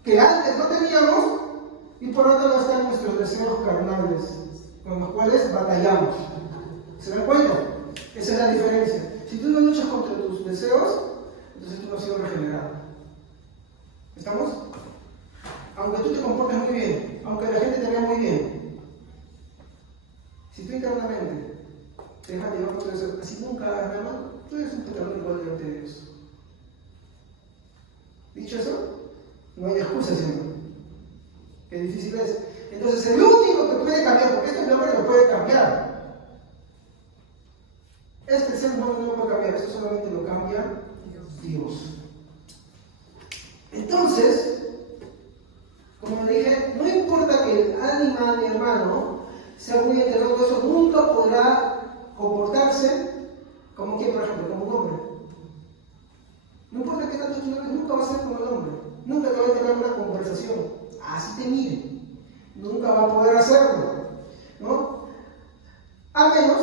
que antes no teníamos, y por otro lado están nuestros deseos carnales, con los cuales batallamos. ¿Se dan cuenta? Esa es la diferencia. Si tú no luchas contra tus deseos, entonces tú no has sido regenerado. ¿Estamos? Aunque tú te comportes muy bien, aunque la gente te vea muy bien, si tú internamente te dejas llevar por tu deseo, así nunca hagas nada, tú eres un pecador igual delante de Dios. Dicho eso, no hay excusa, Señor. Qué difícil es. Entonces, el único que puede cambiar, porque este hombre lo puede cambiar. Este ser humano no lo puede cambiar, esto solamente lo cambia Dios. Entonces, como le dije, no importa que el animal, mi hermano, sea muy entrenado, eso nunca podrá comportarse como quien, por ejemplo, como un hombre. No importa qué tanto tú lo ves, nunca va a ser como el hombre. Nunca te va a tener una conversación. Así te mire. Nunca va a poder hacerlo, ¿no? A menos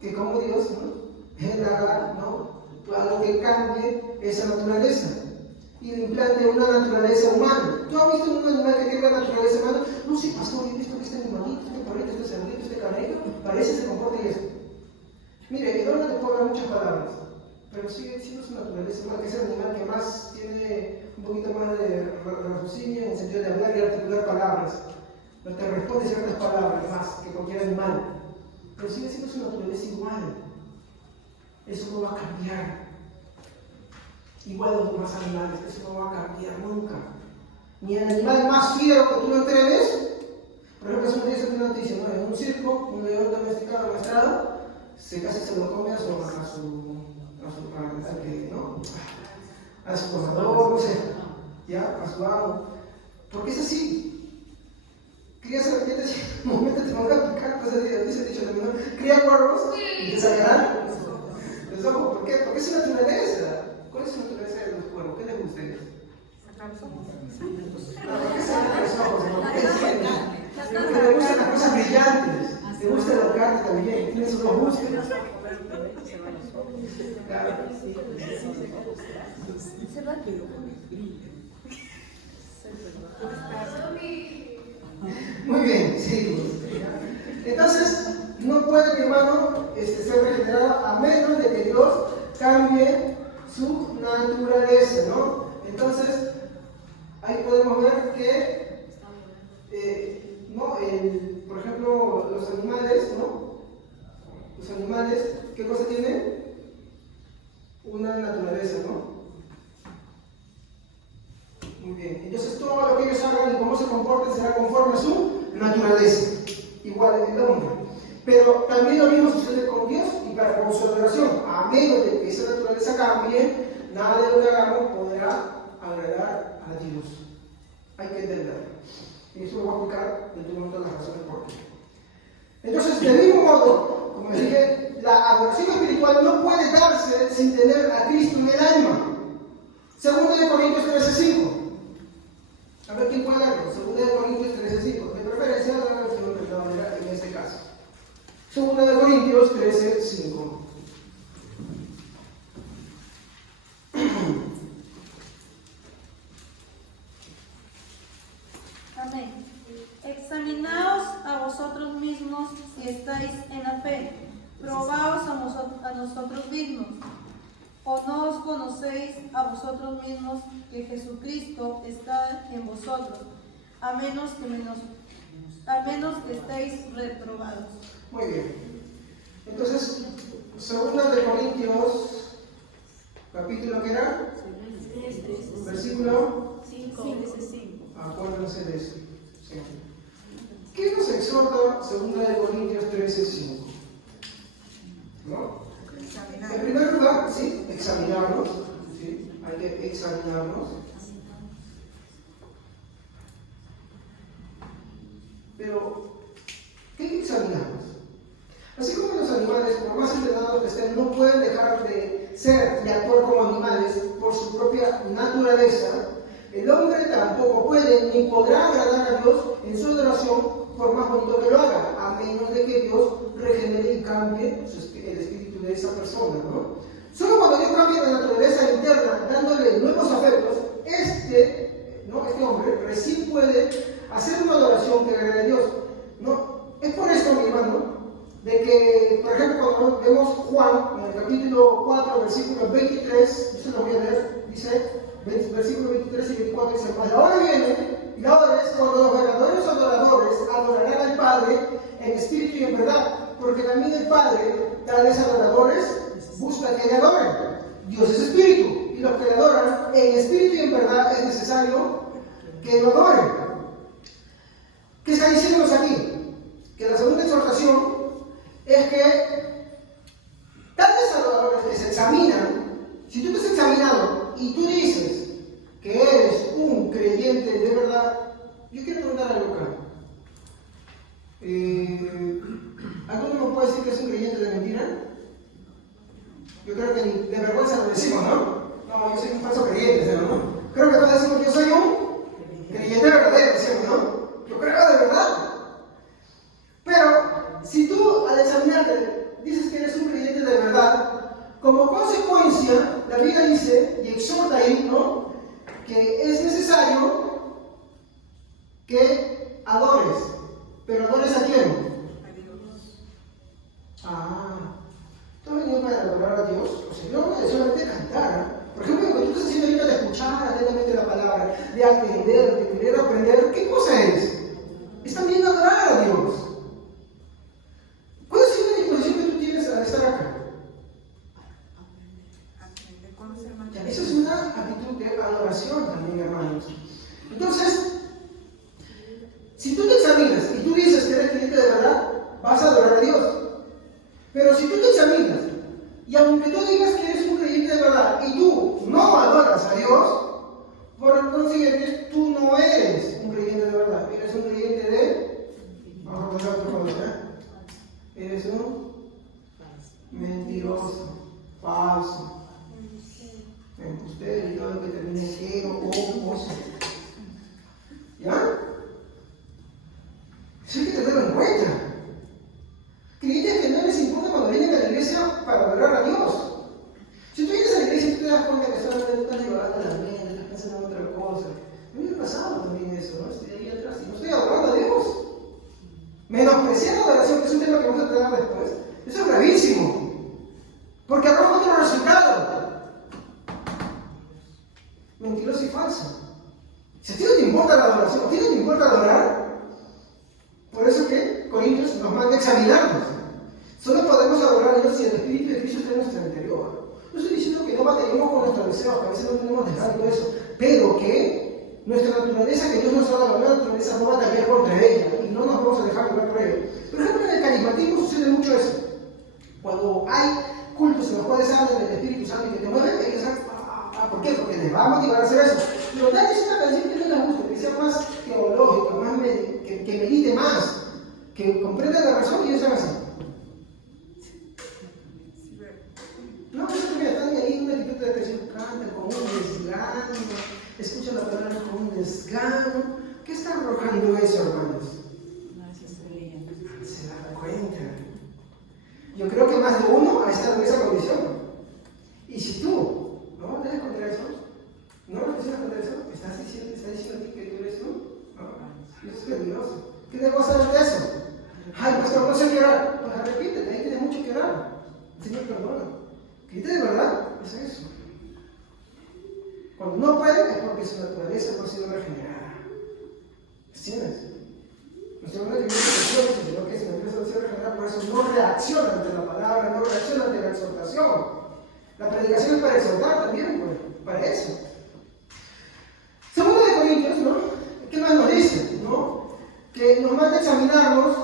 que como Dios, ¿no? Él haga, ¿no? Algo que cambie esa naturaleza y le implante una naturaleza humana. ¿Tú has visto un animal que tiene una naturaleza humana? No sé, pastor, he visto que este animalito, este perrito, este cerdito, este cabrito, parece que se comporta y esto. Mire, yo no te puedo dar muchas palabras, pero sigue siendo su naturaleza humana, que es el animal que más tiene un poquito más de raciocinio en el sentido de hablar y articular palabras. No te responde ciertas palabras más que cualquier animal, pero sigue siendo su naturaleza igual. Eso no va a cambiar. Igual los demás animales, eso no va a cambiar nunca. Ni el animal más fiero que tú no entrenes. Por ejemplo, hace un día se una noticia, ¿no? En un circo, un león domesticado, amaestrado, casi se lo come a su tomador, no sé, ya, a su amo. Porque es así. Cría serpientes y en un momento te van a picar, pues dice el dicho de menor, cría cuervos y te sacarán los ojos. ¿Por qué? Porque es su naturaleza. ¿Cuál es su naturaleza de los cuervos? ¿Qué les gusta a ustedes? Sacar los ojos. ¿Por qué sacan los ojos? Porque le gustan las cosas brillantes, le gusta la carne también, tiene sus dos gustos. Claro. Se va, pero brilla. Muy bien, sí. Entonces, no puede, mi hermano, ser regenerado a menos de que Dios cambie su naturaleza, ¿no? Entonces, ahí podemos ver que, por ejemplo, los animales, ¿no? Los animales, ¿qué cosa tienen? Una naturaleza, ¿no? Muy bien. Entonces todo lo que ellos hagan y cómo se comporten será conforme a su naturaleza. Igual en el hombre. Pero también lo mismo sucede con Dios y con su adoración. A menos de que esa naturaleza cambie, nada de lo que hagamos podrá agradar a Dios. Hay que entenderlo. Y eso lo voy a explicar en un momento las razones por qué. Entonces, del mismo modo, como les dije, la adoración espiritual no puede darse sin tener a Cristo en el alma. Segunda de Corintios 13:5. A ver quién puede leerlo. Segunda de Corintios 13:5. De preferencia, la versión de la manera en este caso. Segunda de Corintios 13:5. Amén. Examinaos a vosotros mismos si estáis en la fe. Probaos a nosotros mismos. ¿O no os conocéis a vosotros mismos que Jesucristo está en vosotros, a menos que estéis reprobados? Muy bien. Entonces, segunda de Corintios, capítulo que era, versículo 5. Acuérdense de eso. Sí. ¿Qué nos exhorta segunda de Corintios 13:5? ¿No? En primer lugar, sí, examinarnos. ¿Sí? Hay que examinarnos. Pero, ¿qué examinamos? Así como los animales, por más entrenados que estén, no pueden dejar de ser y actuar como animales por su propia naturaleza, El hombre tampoco puede ni podrá agradar a Dios en su adoración por más bonito que lo haga, a menos de que Dios regenere y cambie el espíritu de esa persona, ¿no? Solo cuando Dios cambia la naturaleza interna, dándole nuevos afectos, este hombre recién puede hacer una adoración que agrade a Dios, ¿no? Es por esto, mi hermano, de que, por ejemplo, cuando vemos Juan, en el capítulo 4, versículo 23, yo se lo voy a leer, dice, versículos 23 y 24, dice, pues la hora viene, y la hora es cuando los verdaderos adoradores adorarán al Padre en espíritu y en verdad, porque también el Padre, tales adoradores, busca que le adoren. Dios es espíritu, y los que le adoran en espíritu y en verdad es necesario que lo adoren. ¿Qué está diciéndonos aquí? Que la segunda exhortación es que tales adoradores que se examinan, si tú te has examinado y tú dices que eres un creyente de verdad, yo quiero preguntar algo acá. ¿Alguno me puede decir que es un creyente de mentira? Yo creo que ni de vergüenza lo decimos, ¿no? No, yo soy un falso creyente, ¿no? Creo que todos decimos que yo soy un creyente verdadero, decimos, ¿no? Yo creo de verdad. Pero si tú al examinarte dices que eres un creyente de verdad, como consecuencia, la Biblia dice y exhorta ahí, ¿no?, que es necesario que adores. ¿Pero adores a quién? A Dios. ¿Tú has venido para adorar a Dios? O sea, no es solamente cantar. Por ejemplo, lo que tú estás haciendo ahorita de escuchar atentamente la palabra, de atender, de querer aprender, ¿qué cosa es? Es también adorar a Dios. ¿Cuál es la disposición que tú tienes al estar acá? Aprender a conocer más. Eso es una actitud de adoración también, hermanos. Entonces, si tú te examinas y tú dices que eres creyente de verdad, vas a adorar a Dios. Pero si tú te examinas y aunque tú digas que eres un creyente de verdad y tú no adoras a Dios, por consiguiente tú no eres un creyente de verdad, eres un creyente de... Vamos a poner otra cosa, eres un mentiroso, falso, embustero y todo lo que termine en quiero o oso. ¿Ya? Eso hay que tenerlo en cuenta. Creyentes que no les importa cuando vienen a la iglesia para adorar a Dios. Si tú vienes a la iglesia y tú te das cuenta que solamente estás llevando la mente, estás pensando en otra cosa. A mí me ha pasado también eso, ¿no? Estoy ahí atrás y no estoy adorando a Dios. Menospreciar la adoración, que es un tema que vamos a tratar después, eso es gravísimo. Porque arroja otro resultado. Mentiroso y falso. Si a ti no te importa la adoración, a ti no te importa adorar, por eso que Corintios nos manda a examinarnos. Solo podemos adorar a Dios si el Espíritu de Cristo está en nuestro interior. No estoy diciendo que no batallemos con nuestros deseos, que a veces no tenemos dejar y todo eso, pero que nuestra naturaleza, que Dios nos ha dado, la naturaleza no batallar contra ella y no nos vamos a dejar llevar por ella. Por ejemplo, en el carismatismo sucede mucho eso. Cuando hay cultos en los cuales hablan del Espíritu Santo y que te mueven, ellos saben, ¿por qué? Porque les va a motivar a hacer eso. Pero tal es una canción que no les gusta, que sea más teológica, más que medite más, que comprenda la razón y ellos hagan así. No, es porque están ahí en una actitud de expresión, cantan con un desgano, escuchan la palabra con un desgano. ¿Qué está arrojando eso, hermanos? Se dan cuenta. Yo creo que más de uno ha estado en esa condición. Y si tú no batallas contra eso, no reflexionas contra eso, estás diciendo a ti que tú eres tú. No, eso es peligroso. ¿Qué debo hacer de eso? Ay, pastor, no sé qué orar. Pues arrepiéntete, ahí tienes mucho que orar. El Señor perdona. Creyente de verdad es eso. Cuando no puede es porque su naturaleza no ha sido regenerada. ¿Entiendes? No estoy hablando de que sino que su naturaleza no ha sido regenerada, por eso no reacciona ante la palabra, no reacciona ante la exhortación. La predicación es para exhortar también, pues, para eso. Segundo de Corintios, ¿no? ¿Qué más nos dice? ¿No? Que nos manda a examinarnos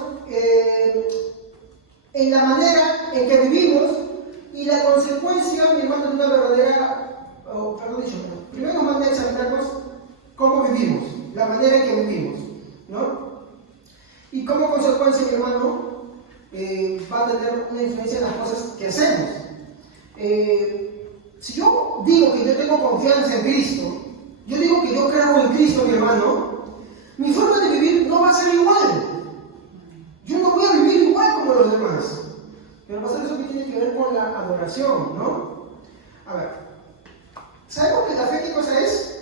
en la manera en que vivimos y la consecuencia, mi hermano, de una verdadera, primero nos manda a examinarnos cómo vivimos, la manera en que vivimos, ¿no? Y como consecuencia, mi hermano, va a tener una influencia en las cosas que hacemos. Si yo digo que yo tengo confianza en Cristo, yo digo que yo creo en Cristo, mi hermano, mi forma de vivir no va a ser igual. Yo no voy a vivir igual como los demás. Pero pastor, eso que tiene que ver con la adoración, ¿no? A ver, ¿sabemos que la fe qué cosa es?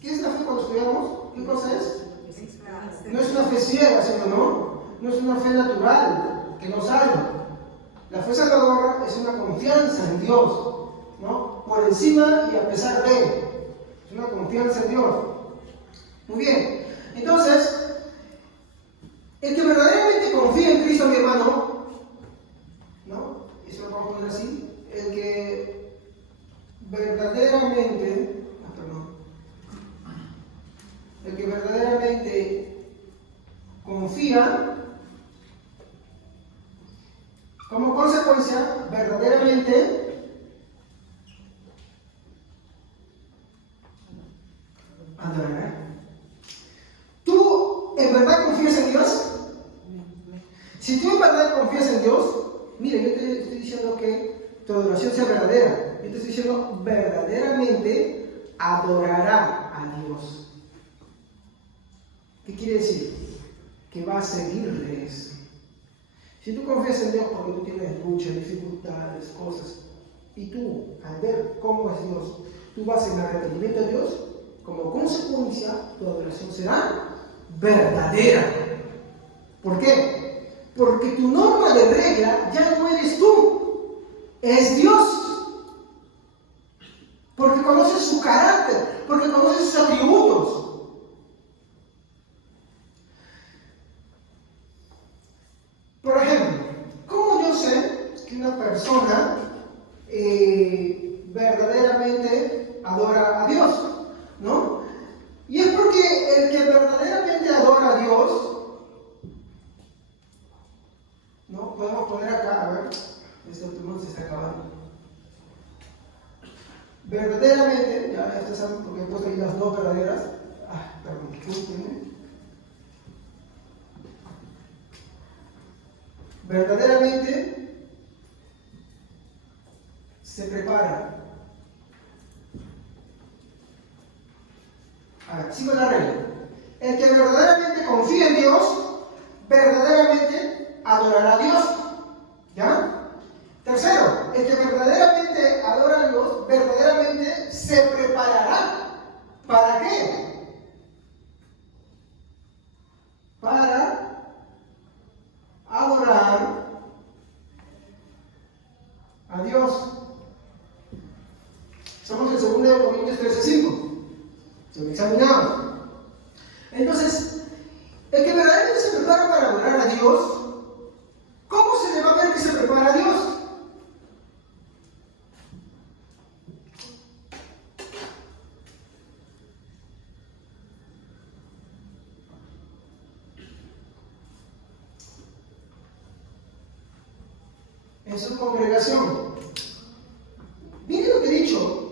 ¿Qué es la fe cuando estudiamos? ¿Qué cosa es? No es una fe ciega, ¿sí o no? No es una fe natural que nos salva. La fe salvadora es una confianza en Dios, ¿no? Por encima y a pesar de. Es una confianza en Dios. Muy bien. Entonces, el que verdaderamente confía en Cristo, mi hermano, ¿no? Eso lo vamos a poner así. El que verdaderamente, el que verdaderamente confía, como consecuencia, verdaderamente adorará. ¿Tú en verdad confías en Dios? Si tú en verdad confías en Dios, mire, yo te estoy diciendo que tu adoración sea verdadera. Yo te estoy diciendo verdaderamente adorará a Dios. ¿Qué quiere decir? Que va a seguirles. Si tú confías en Dios porque tú tienes luchas, dificultades, cosas, y tú, al ver cómo es Dios, tú vas en arrepentimiento a Dios, como consecuencia, tu adoración será verdadera. ¿Por qué? Porque tu norma de regla ya no eres tú, es Dios. Porque conoces su carácter, porque conoces sus atributos. Por ejemplo, ¿cómo yo sé que una persona verdaderamente adora a Dios? ¿No? Y es porque el que verdaderamente adora a Dios, ¿no? Podemos poner acá, a ver, este autobús se está acabando. Verdaderamente, ya ustedes saben porque he puesto ahí las dos verdaderas. Perdón, discúlpenme. Verdaderamente se prepara. A ver, sigo la regla. El que verdaderamente confía en Dios, verdaderamente adorará a Dios. ¿Ya? Tercero, el que verdaderamente adora a Dios, verdaderamente se preparará. ¿Para qué? Para adorar a Dios. Estamos en 2 Corintios 13:5. Lo examinamos. Entonces, el que verdaderamente se prepara para adorar a Dios, ¿cómo se le va a ver que se prepara a Dios? En su congregación. Miren lo que he dicho.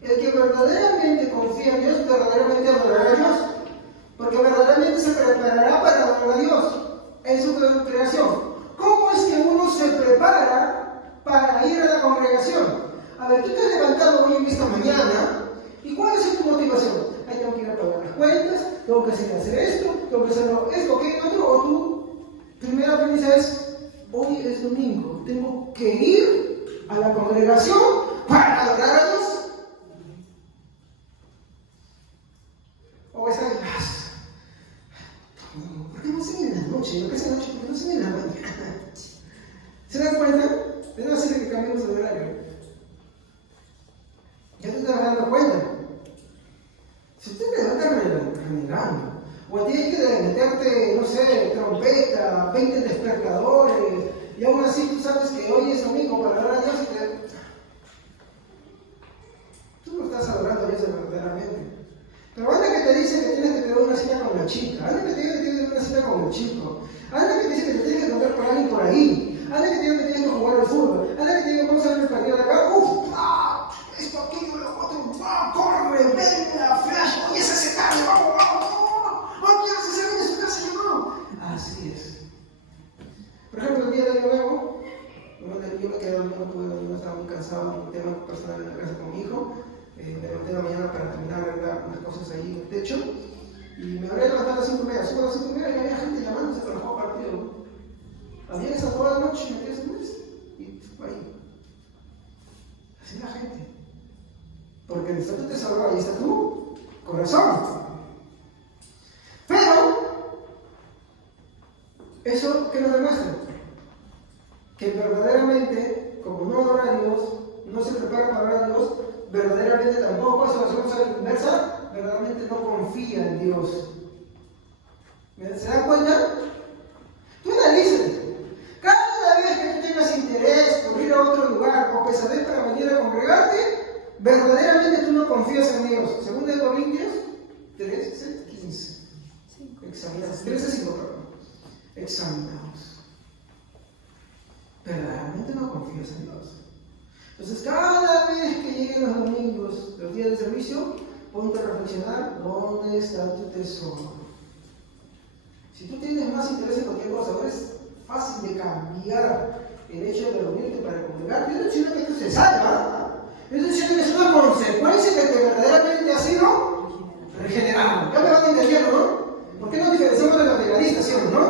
El que verdaderamente confía en Dios, verdaderamente adorará a Dios. Porque verdaderamente se preparará para adorar a Dios en su congregación. ¿Cómo es que uno se prepara para ir a la congregación? A ver, tú te has levantado hoy en esta mañana, ¿y cuál es tu motivación? Ay, tengo que ir a pagar las cuentas, tengo que hacer esto, tengo que hacer esto, aquello, otro, o tu primera premisa es, hoy es domingo, tengo que ir a la congregación para adorar a Dios. O esa es, ¿por qué no hacen en la noche? ¿Por qué hacen en la noche? ¿Por qué no hacen en la mañana? ¿Se dan cuenta? Es una serie que cambiamos de horario. Ya tú te vas dando cuenta. Si usted te levanta renegando, o tienes que meterte, no sé, trompeta, 20 despertadores, y aún así tú sabes que hoy es domingo para adorar a Dios y tú no estás adorando a Dios verdaderamente. Pero anda que te dice que tienes que tener una cita con la chica, anda que te dice que tienes que tener una cita con el chico, anda que te dice que te tienes que encontrar con alguien por ahí, anda que te dice que tienes que jugar al fútbol, anda que te dice vamos a ver el partido de acá, esto, aquello, lo otro, corre, venga, flash, oye, ese cable, vamos, quiero hacer algo de su casa, yo no. Así es. Por ejemplo, el día de año nuevo, yo me quedé, no estaba muy cansado, un tema personal en la casa con mi hijo. ahí en el techo, y me habría levantado a las 5:30. Subo a las 5:30 y había gente llamándose para jugar partido. Había esa toda la noche, me quedé y fue ahí. Así es la gente. Porque el estatuto te salva, ahí está tu corazón. Pero, ¿eso qué nos demuestra? Que verdaderamente, como no adora a Dios, no se prepara para adorar a Dios, verdaderamente tampoco, eso lo hacemos a la inversa, verdaderamente no confía en Dios. ¿Se dan cuenta? Tú analices. Cada vez que tú tengas interés por ir a otro lugar o pesadez para venir a congregarte, verdaderamente tú no confías en Dios. 2 Corintios 13:15. Examinaos. 13:5, perdón. Examinaos. Verdaderamente no confías en Dios. Entonces, cada vez que lleguen los domingos, los días de servicio, ponte a reflexionar: ¿dónde está tu tesoro? Si tú tienes más interés en cualquier cosa, es fácil de cambiar el hecho de reunirte para congregarte. Yo no estoy diciendo que esto se salva, yo estoy diciendo que es una consecuencia de que verdaderamente ha sido regenerado. Ya me van entendiendo, ¿no? ¿Por qué nos diferenciamos de los legalistas, sí o no?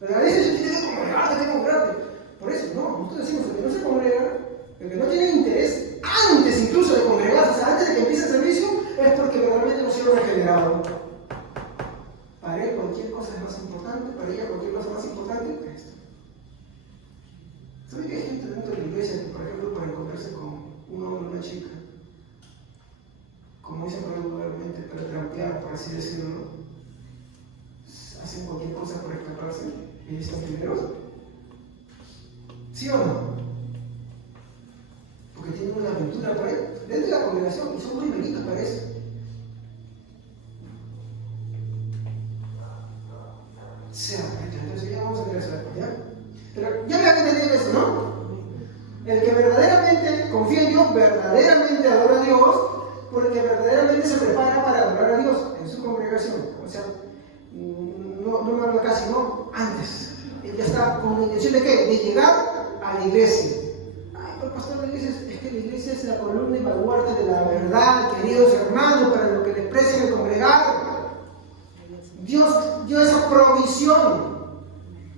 Los legalistas dicen: tienes que congregarte. Por eso, no, nosotros decimos: el que no se congrega, el que no tiene interés antes incluso de congregarse, o sea, antes de que empiece el servicio, es porque verdaderamente no ha sido regenerado. Para él cualquier cosa es más importante, para ella cualquier cosa es más importante que esto. ¿Sabe que hay gente dentro de la iglesia, por ejemplo, para encontrarse con un hombre o una chica, como dicen regularmente, para trampear, por así decirlo, hacen cualquier cosa para escaparse y están primeros? ¿Sí o no? Porque tienen una aventura por ahí dentro de la congregación y son muy bonitos para eso. Entonces ya vamos a ver eso, ¿ya? Pero ya me han entendido eso, ¿no? El que verdaderamente confía en Dios, verdaderamente adora a Dios, porque verdaderamente se prepara para adorar a Dios en su congregación. O sea, no habla casi, no, antes. Él ya está con la intención de ¿qué? De llegar a la iglesia. Ay, pero pastor, la iglesia es que la iglesia es la columna y baluarte de la verdad, queridos hermanos, para lo que les precie el congregar. Dios dio esa provisión,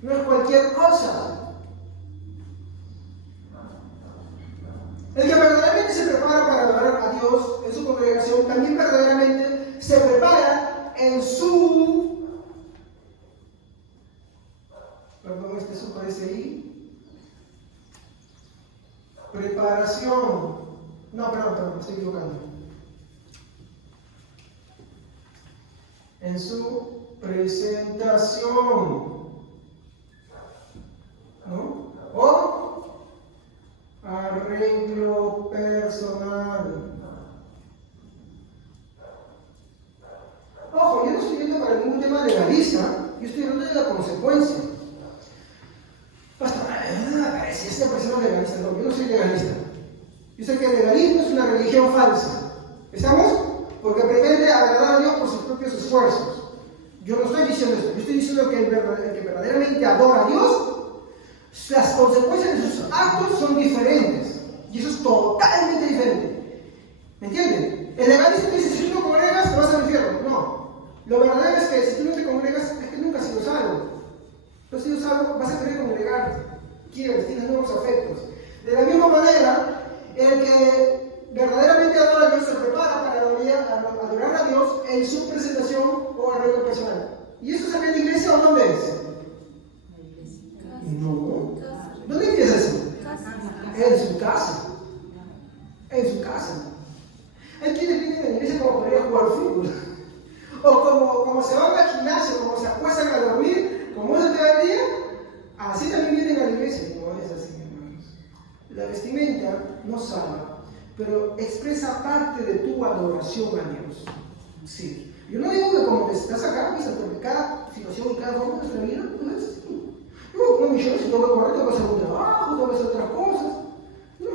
no es cualquier cosa. El que verdaderamente se prepara para adorar a Dios en su congregación, también verdaderamente se prepara en su... Perdón, su aparece ahí. Preparación. No, perdón, me estoy equivocando. En su presentación, ¿no? O arreglo personal. Ojo, yo no estoy viendo para ningún tema legalista, yo estoy hablando de la consecuencia. Pastor, si esta persona es legalista, no, yo no soy legalista. Yo sé que el legalismo es una religión falsa. ¿Estamos? Porque pretende agradar a Dios por sus propios esfuerzos. Yo no estoy diciendo esto, yo estoy diciendo que el que verdaderamente adora a Dios, las consecuencias de sus actos son diferentes. Y eso es totalmente diferente. ¿Me entienden? El legalista dice: si tú no congregas, te vas al infierno. No. Lo verdadero es que si tú no te congregas, es que nunca has sido salvo. No has sido salvo, vas a querer congregarte. Quieres, tienes nuevos afectos. De la misma manera, el que verdaderamente adora a Dios se prepara para adorar a Dios en su presentación o arreglo personal. ¿Y eso se ve en la iglesia o dónde es? No. ¿Dónde empieza eso? En su casa. En su casa. Hay quienes vienen a la iglesia como para ir a jugar fútbol. O como se van al gimnasio, como se acuestan a dormir, como es el día del día, así también vienen a la iglesia. No es así, hermanos. La vestimenta no salva, pero expresa parte de tu adoración a Dios. Sí. Yo no digo que como te estás acá, en cada situación y cada forma de nuestra vida, no es así. Yo como mi show, si tengo que correr, tengo que hacer un trabajo, tengo que hacer otras cosas. No,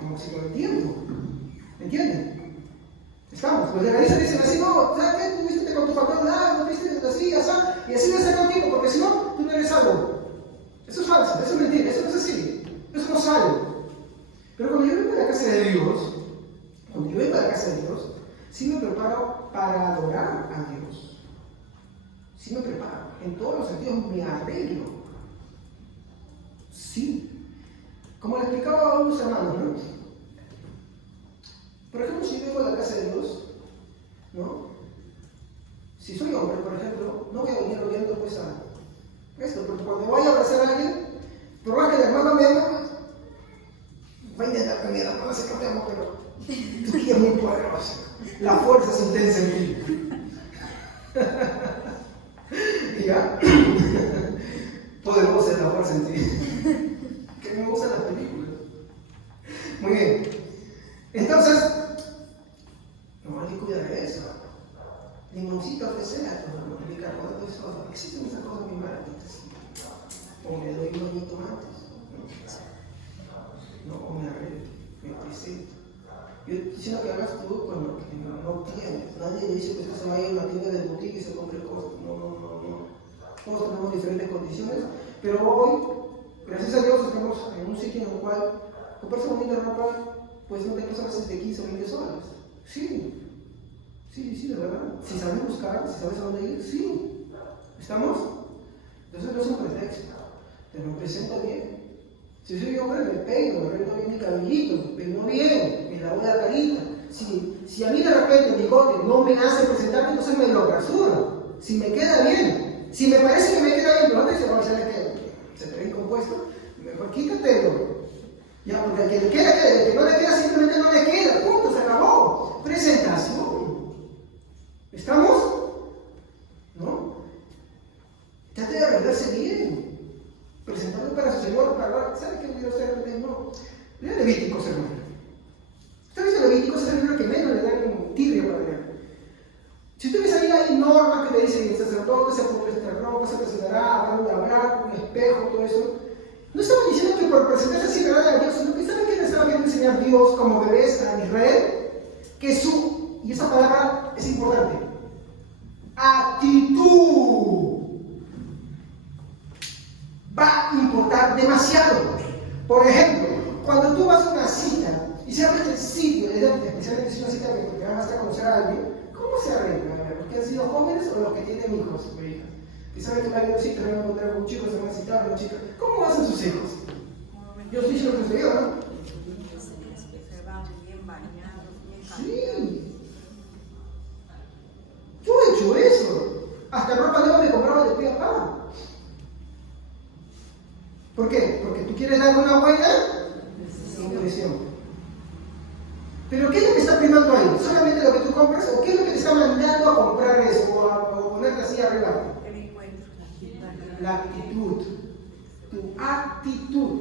como si lo entiendo. ¿Me entienden? Estamos. Los legalistas dicen así: no, ¿sabes qué? Tú viste con tu familia, no viste así, y así le saca tiempo, porque si no, tú no eres salvo. Eso es falso, eso es mentira, eso no es así. Eso no es salvo. Pero cuando yo vengo a la casa de Dios, sí me preparo para adorar a Dios. Sí me preparo, en todos los sentidos me arreglo. Sí. Como le explicaba a unos hermanos, ¿no? Por ejemplo, si vengo a la casa de Dios, ¿no? Si soy hombre, por ejemplo, no voy a venir oyendo pues a esto, porque cuando voy a abrazar a alguien, por más que la hermana me ama, va a intentar que mi hermana se te amo, pero tu guía es muy poderosa. La fuerza es intensa en ti. ¿Ya? Poderosa es la fuerza en ti. Que me gustan las películas. Muy bien. Entonces, no hay que cuidar eso. Limoncito ofrecer a todos, bicarbonato de soda. Existen esas cosas muy baratitas. O me doy un bañito antes. No, o me arreglo, me presento. Yo quisiera que hagas tú con lo que no tienes. Nadie dice que usted se vaya a una tienda de boutique y se compre cosas. No. Todos tenemos diferentes condiciones, pero hoy, gracias a Dios, estamos en un sitio en el cual comprarse bonita ropa, pues no te cuesta más de 15 o 20 soles. Sí, de verdad. Si sabes buscar, si sabes a dónde ir, sí. ¿Estamos? Entonces no es un pretexto. Te lo presento bien. Si soy hombre, me peino, me arreglo bien mi cabellito, me peino bien, me lavo la carita. Si a mí de repente el bigote no me hace presentarme, entonces me lo rasuro. Si me queda bien, si me parece que me queda bien, pero antes se va a hacer que se te ve incompuesto, mejor quítatelo. Ya, porque al que le queda, queda, al que no le queda, simplemente no le queda. Punto, se acabó. Presentación. ¿Estamos? ¿No? Trate de arreglarse bien. Presentarlo para su Señor, para hablar. ¿Sabe qué quiero hacer? No. Lea Levíticos, hermano. ¿Usted dice Levíticos? Es el libro que menos le dan tirria para leer. Si usted ves ahí, hay normas que le dicen el sacerdote se pone esta ropa, se presentará, habrá un espejo, todo eso. No estamos diciendo que por presentarse así le agrada a Dios, sino que ¿saben qué le estaba queriendo enseñar Dios como bebés a Israel? Que y esa palabra es importante, actitud va a importar demasiado. Por ejemplo, cuando tú vas a una cita y se abre el sitio, especialmente si es una cita que vas a conocer a alguien, ¿cómo se arregla? ¿Los que han sido jóvenes o los que tienen hijos o hijas? Que saben que va a ir a un sitio, se van a encontrar con un chico, se van a citar a una chica. ¿Cómo hacen sus hijos? Yo estoy diciendo que estoy, ¿no? Se van bien bañados, bien cambiados. Sí. Yo he hecho eso. Hasta ropa nueva me compraba de pie a pa. ¿Por qué? Porque tú quieres dar una buena impresión. Pero ¿qué es lo que está primando ahí? ¿Solamente lo que tú compras o qué es lo que te está mandando a comprar eso o a ponerte así a arreglar? El encuentro. La actitud. Tu actitud.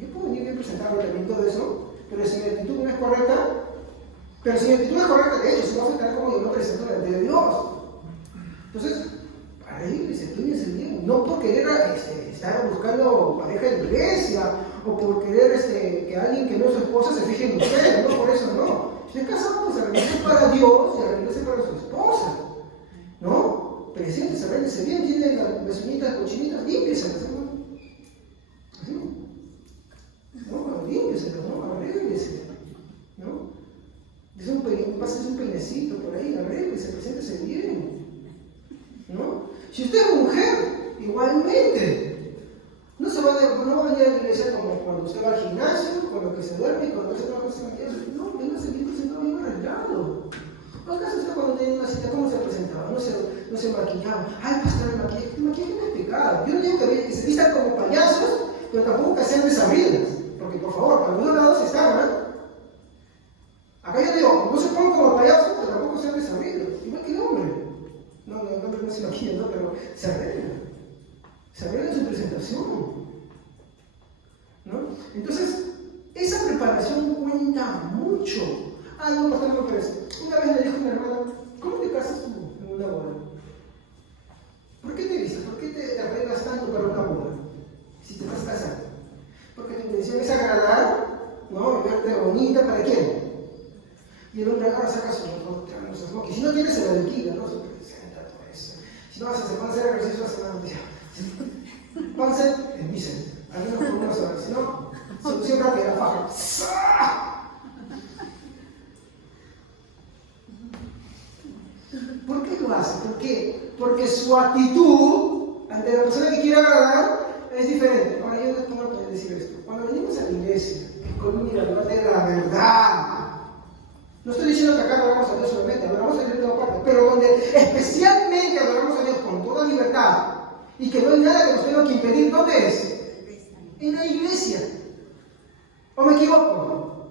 Yo puedo venir bien presentado también todo eso, pero si mi actitud no es correcta, de hecho, se va a afectar como yo lo presento delante de Dios. Entonces, arréglese, cuídense bien. No por querer estar buscando pareja en la iglesia o por querer que alguien que no es su esposa se fije en usted. No, por eso no. Si es casado, pues arréglese para Dios y arréglese para su esposa. ¿No? Preséntese, arréglese bien, tiene las uñitas cochinitas, límpiese. Así. No, límpiese, no, arréglese. ¿No? Pásese un peinecito por ahí, arréglese, preséntese bien. ¿No? Si usted es mujer, igualmente. No va a venir a la iglesia como cuando usted va al gimnasio, con lo que se duerme y cuando se toma ese maquillaje. No, véngase bien presentado, bien arreglado. ¿No acaso usted cuando tenía una cita, cómo se presentaba? No se maquillaba. Ay, pastor, el maquillaje no es pecado. Yo no digo que se vistan como payasos, pero tampoco que sean desabridas. Porque, por favor, cuando uno lado se está, ¿no? Acá yo digo, no se pongan como payasos, pero tampoco sean desabridos. Igual que el hombre. No, el hombre no se maquilla, ¿no? Pero se arregla. Se arregla su presentación. ¿No? Entonces, esa preparación cuenta mucho. No, pastor, no parece. Una vez le dijo a mi hermana, ¿cómo te casas tú en una boda? ¿Por qué te vistes? ¿Por qué te arreglas tanto para una boda? Si te estás casando. Porque tu intención es agradar, ¿no? Verte bonita, ¿para quién? Y el hombre ahora saca sus smoking. Si no quieres, se lo alquila, ¿no? Se presenta todo eso. Si no se van a hacer ejercicio, hace una van a ser en Vicente. Al menos por unas horas. Si no, solución rápida, la faja. hace. ¿Por qué? Porque su actitud ante la persona que quiere agradar es diferente. Ahora yo les tengo que decir esto. Cuando venimos a la iglesia, es con un nivel de la verdad. No estoy diciendo que acá adoramos a Dios solamente, adoramos a Dios en toda parte, pero donde especialmente adoramos a Dios con toda libertad y que no hay nada que nos tenga que impedir, ¿dónde es? En la iglesia. ¿O me equivoco?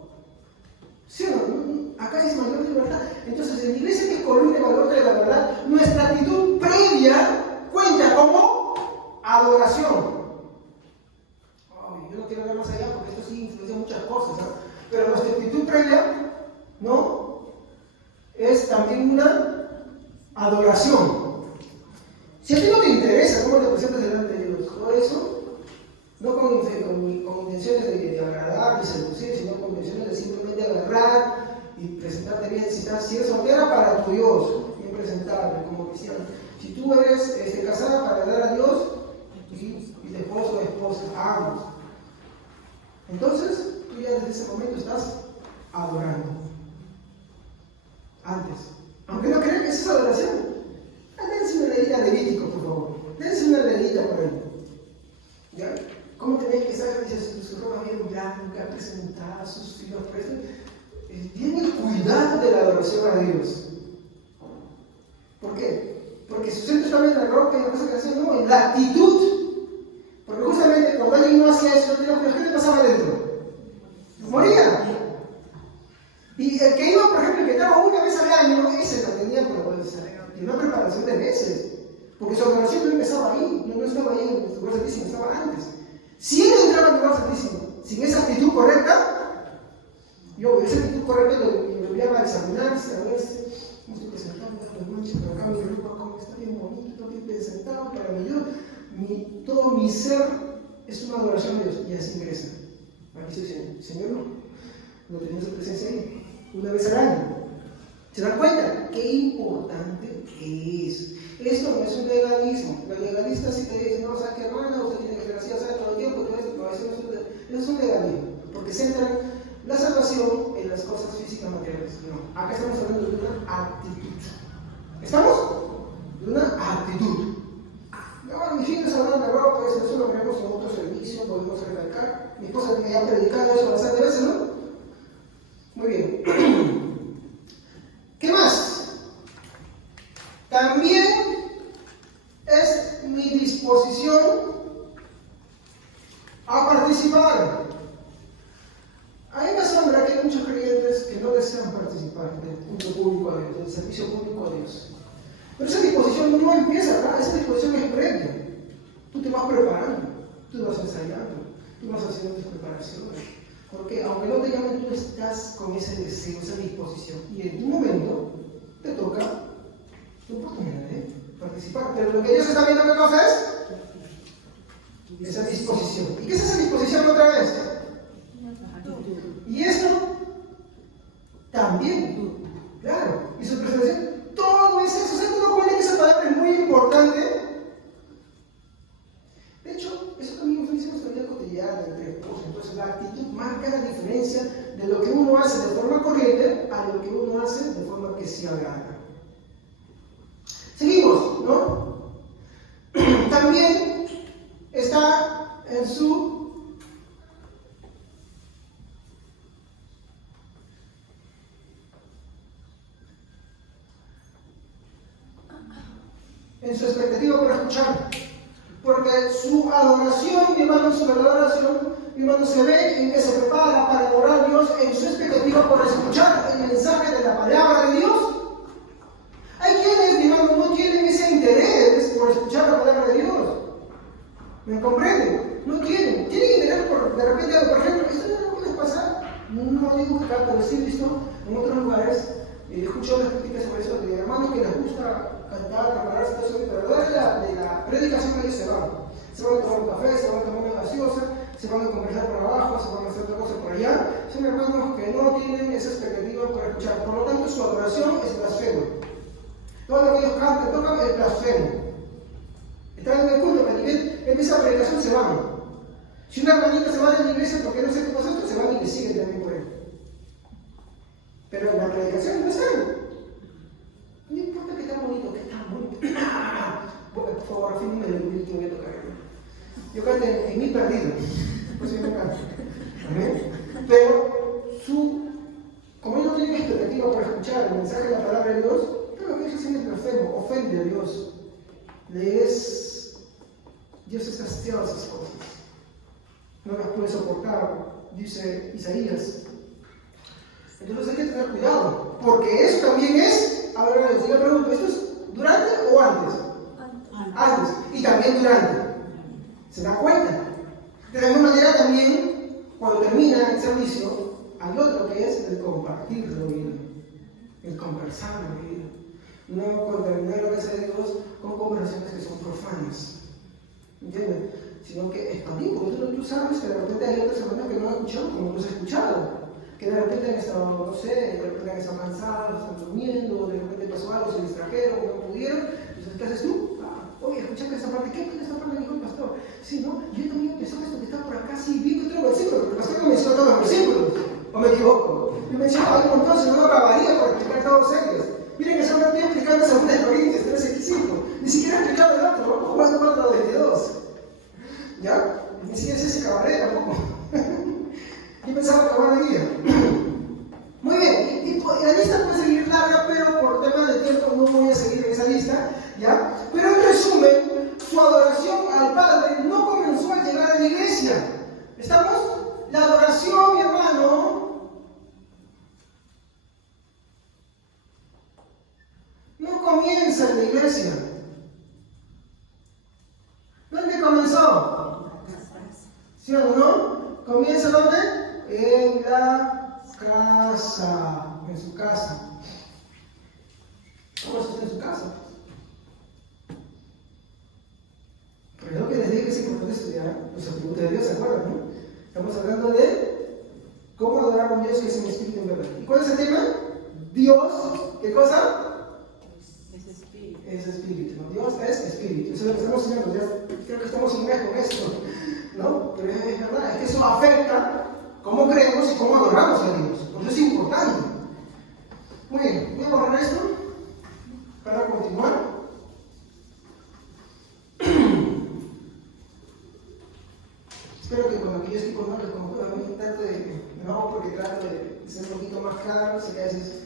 ¿Sí o no? Acá es mayor libertad. Entonces, en la iglesia que es columna y valor de la verdad, nuestra actitud previa cuenta como adoración. Yo no quiero ver más allá porque esto sí influencia muchas cosas, ¿no? Pero nuestra actitud previa, ¿no? Es también una adoración. Si a ti no te interesa cómo te presentas delante de Dios, todo eso, no con intenciones de agradar y seducir, sino con intenciones de simplemente agarrar y presentarte bien. Si eres soltera, para tu Dios, bien presentable como cristiano. Si tú eres casada, para agradar a Dios y de esposo o esposa, ambos. Entonces, tú ya desde ese momento estás adorando. Antes. Aunque no crean que esa es adoración. Dense una leída a Levítico, por favor. Dense una leída por ahí. ¿Ya? ¿Cómo tenéis que estar? Dice, su ropa bien blanca, presentada, sus filos presos. Tiene el cuidado de la adoración a Dios. ¿Por qué? Porque su centro está en la ropa y la cosa que hacía, no, en la actitud. Porque justamente cuando alguien no hacía eso, ¿qué le pasaba adentro? Moría. Y el que iba, por ejemplo, el que entraba una vez al año, ese lo tenía una preparación de meses. Porque su adoración no empezaba ahí, no estaba ahí en el lugar santísimo, estaba antes. Si él entraba en el lugar santísimo sin esa actitud correcta, esa actitud correcta lo obligaba a examinarse, a verse, cómo estoy presentando, las manchas, pero acá mi ropa, cómo está bien bonito, bien presentado, para mí, todo mi ser es una adoración a Dios, y así ingresa. Aquí estoy diciendo, Señor, no tenemos su presencia ahí, una vez al año. ¿Se dan cuenta? Qué importante que es. Esto no es un legalismo. Los legalistas si te dicen, no, ¿sabes qué, hermano? Usted tiene que ser así, ¿sabes? Todo el tiempo, eso es un legalismo. Porque centran la salvación en las cosas físicas materiales. No, acá estamos hablando de una actitud. ¿Estamos? De una actitud. No, mi fin es hablar de ropa, pues eso lo veremos en otro servicio, podemos recalcar. Mi esposa me ha predicado eso bastante veces, ¿no? Muy bien. ¿Qué más? También es mi disposición a participar. A mí me asombra que hay muchos creyentes que no desean participar del culto público a Dios, del servicio público a Dios. Pero esa disposición no empieza acá, esa disposición es previa. Tú te vas preparando, tú vas ensayando, tú vas haciendo tus preparaciones. Porque aunque no te llamen, tú estás con ese deseo, esa disposición. Y en tu momento te toca tu oportunidad de participar. Pero lo que Dios está viendo, ¿qué cosa es? Esa disposición. ¿Y qué es esa disposición otra vez? Y esto también. Claro. Y su presentación. Todo es eso. ¿Se dan cuenta que esa palabra es muy importante? De hecho, eso también lo hicimos en la vida cotidiana entre esposos. Entonces, la actitud marca la diferencia de lo que uno hace de forma corriente a lo que uno hace de forma que se agrada. Seguimos, ¿no? También está en su expectativa por escuchar. Porque su adoración, mi hermano, su verdadera adoración, mi hermano, se ve en que se prepara para adorar a Dios en su expectativa por escuchar el mensaje de la palabra de Dios. Hay quienes, mi hermano, no tienen ese interés por escuchar la palabra de Dios. ¿Me comprenden? No tienen. Tienen interés por, de repente, por ejemplo, ¿esto no puede pasar? No digo que acá, pero sí he visto en otros lugares, escucho las críticas sobre eso, de hermanos que les gusta cantar, prepararse, todo eso, pero de la predicación ellos se van. Se van a tomar un café, se van a tomar una gaseosa, se van a conversar por abajo, se van a hacer otra cosa por allá. Son hermanos que no tienen esa expectativa por escuchar. Por lo tanto, su adoración es blasfema. Todo lo que ellos cantan, tocan es blasfemo. Están en el culto, pero empieza la predicación, se van. Si una hermanita se va de la iglesia porque no sé qué pasó, se van y le siguen también por él. Pero en la predicación no están. No importa que tan bonito, que tan favor, afírmame el último voy a tocar. Yo canto en mi perdido, pues yo no canto. Amén. Pero como él no tiene expectativa para escuchar el mensaje de la palabra de Dios, todo lo que eso es blasfemo, ofende a Dios. Dios está hastiado de esas cosas. No las puede soportar, dice Isaías. Entonces hay que tener cuidado, porque eso también es, a ver, yo le pregunto, ¿esto es durante o antes? Antes. Y también durante. ¿Se dan cuenta? De la misma manera también, cuando termina el servicio, hay otro que es el compartir la vida, el conversar la vida. No contaminar la casa de Dios con conversaciones que son profanas. ¿Entiendes? Sino que expandir, porque tú sabes que de repente hay otras hermanas que no han escuchado como tú has escuchado. Que de repente han estado, no sé, de repente han estado cansados, están durmiendo, de repente pasó algo, se distrajeron, no pudieron. Entonces, ¿qué haces tú? Oye, escuchaste esta parte, ¿qué fue esta parte? Dijo el pastor. Sí, ¿no? Yo también pensaba esto que está por acá, sí, vi otro versículo, pero el pastor no mencionó todos los versículos. ¿O me equivoco? Yo mencionaba un montón, si no acabaría por explicar todos ellos. Miren que solo estoy explicando 2 Corintios 13:5. Ni siquiera he explicado el otro, Juan 4:22. ¿Ya? Ni siquiera sé si acabaré tampoco. Yo pensaba acabar de día. Muy bien, y la lista puede seguir larga, pero por temas de tiempo no voy a seguir en esa lista, ¿ya? Pero en resumen, su adoración al Padre no comenzó al llegar a la iglesia. ¿Estamos? La adoración, mi hermano, no comienza en la iglesia. ¿Dónde comenzó? ¿Sí o no? ¿Comienza dónde? En la casa, en su casa. ¿Cómo está en su casa? Pero lo que les dije que es importante estudiar los atributos de Dios, ¿se acuerdan? ¿No? Estamos hablando de cómo adorar a un Dios que es en espíritu en verdad. ¿Y cuál es el tema? Dios, ¿qué cosa? Es espíritu, ¿no? Dios es espíritu. Eso es lo que estamos enseñando. Ya creo que estamos en mes con esto, ¿no? Pero es verdad, es que eso afecta cómo creemos y cómo adoramos a Dios. Por eso es importante. Muy bien, voy a borrar esto para continuar. Espero que con aquellos tipos no les confundo. A mí trato de, no, porque trato de ser un poquito más claro. Sé que a veces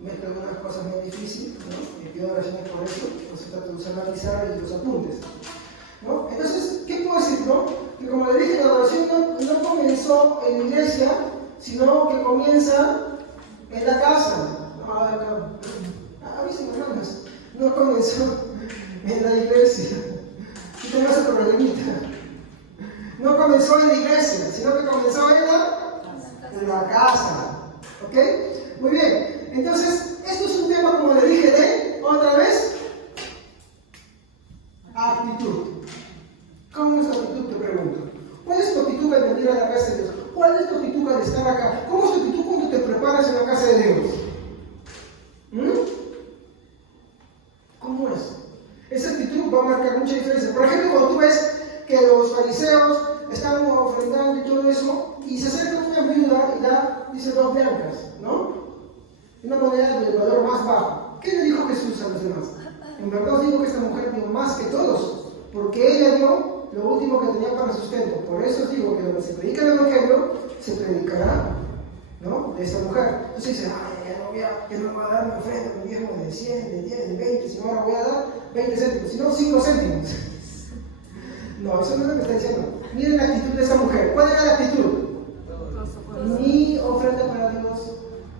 mezclo algunas cosas muy difíciles, ¿no? Y pido oraciones por eso. Por eso trato de usar la pizarra y los apuntes, ¿no? Entonces, ¿qué puedo decir, no? Que como le dije, la adoración no comenzó en la iglesia, sino que comienza en la casa. A mí se me hermanas. No comenzó en la iglesia. Y tengo ese problemita. No comenzó en la iglesia, sino que comenzó en la casa. ¿Ok? Muy bien. Entonces, esto es un tema, como le dije, de, otra vez, actitud. ¿Cómo es tu actitud? Te pregunto. ¿Cuál es tu actitud al venir a la casa de Dios? ¿Cuál es tu actitud al estar acá? ¿Cómo es tu actitud cuando te preparas en la casa de Dios? ¿Cómo es? Esa actitud va a marcar mucha diferencia. Por ejemplo, cuando tú ves que los fariseos están ofrendando y todo eso, y se acerca una viuda y da, dice, 2 blancas, ¿no? Una moneda del valor más bajo. ¿Qué le dijo Jesús a los demás? En verdad os digo que esta mujer dio más que todos, porque ella dio lo último que tenía para sustento. Por eso os digo que donde se predica el Evangelio, se predicará, ¿no?, de esta mujer. Entonces dice, ya no voy a dar mi ofrenda, mi diezmo de 100, de 10, de 20, sino ahora voy a dar 20 céntimos, sino 5 céntimos. No, eso no es lo que está diciendo. Miren la actitud de esa mujer. ¿Cuál era la actitud? Mi ofrenda para Dios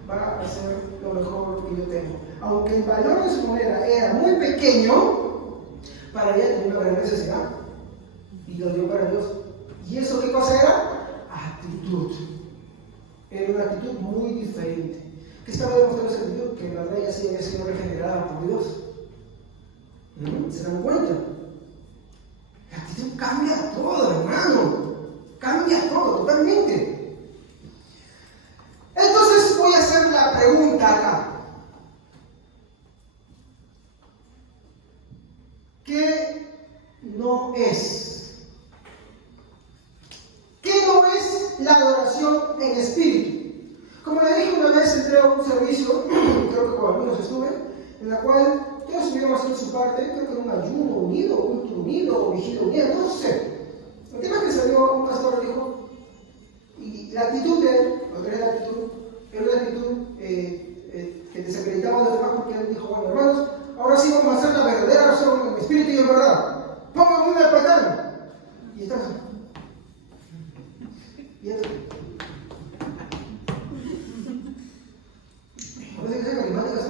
va a ser lo mejor que yo tengo. Aunque el valor de su moneda era muy pequeño, para ella tenía una gran necesidad. Y lo dio para Dios. ¿Y eso qué cosa era? Actitud. Era una actitud muy diferente. ¿Qué estaba demostrando esa actitud? Que en verdad ella sí había sido regenerada por Dios. ¿Se dan cuenta? La actitud cambia todo, hermano. Cambia todo, totalmente. Entonces voy a hacer la pregunta acá. ¿Qué no es? ¿Qué no es la adoración en espíritu? Como le dije una vez, entré a un servicio, creo que con algunos estuve, en la cual todos estuvieron haciendo su parte, creo que en un ayuno o unido, culto unido, o vigilia unida, no sé. El tema es que salió un pastor, dijo, y la actitud de él, lo que era la actitud, era una actitud que desacreditaba a los demás, porque él dijo, bueno, hermanos, ahora sí vamos a hacer la verdadera oración en espíritu y en verdad. Pónganme una pantalla. Y está así. Y esto. A veces que sean carismáticas,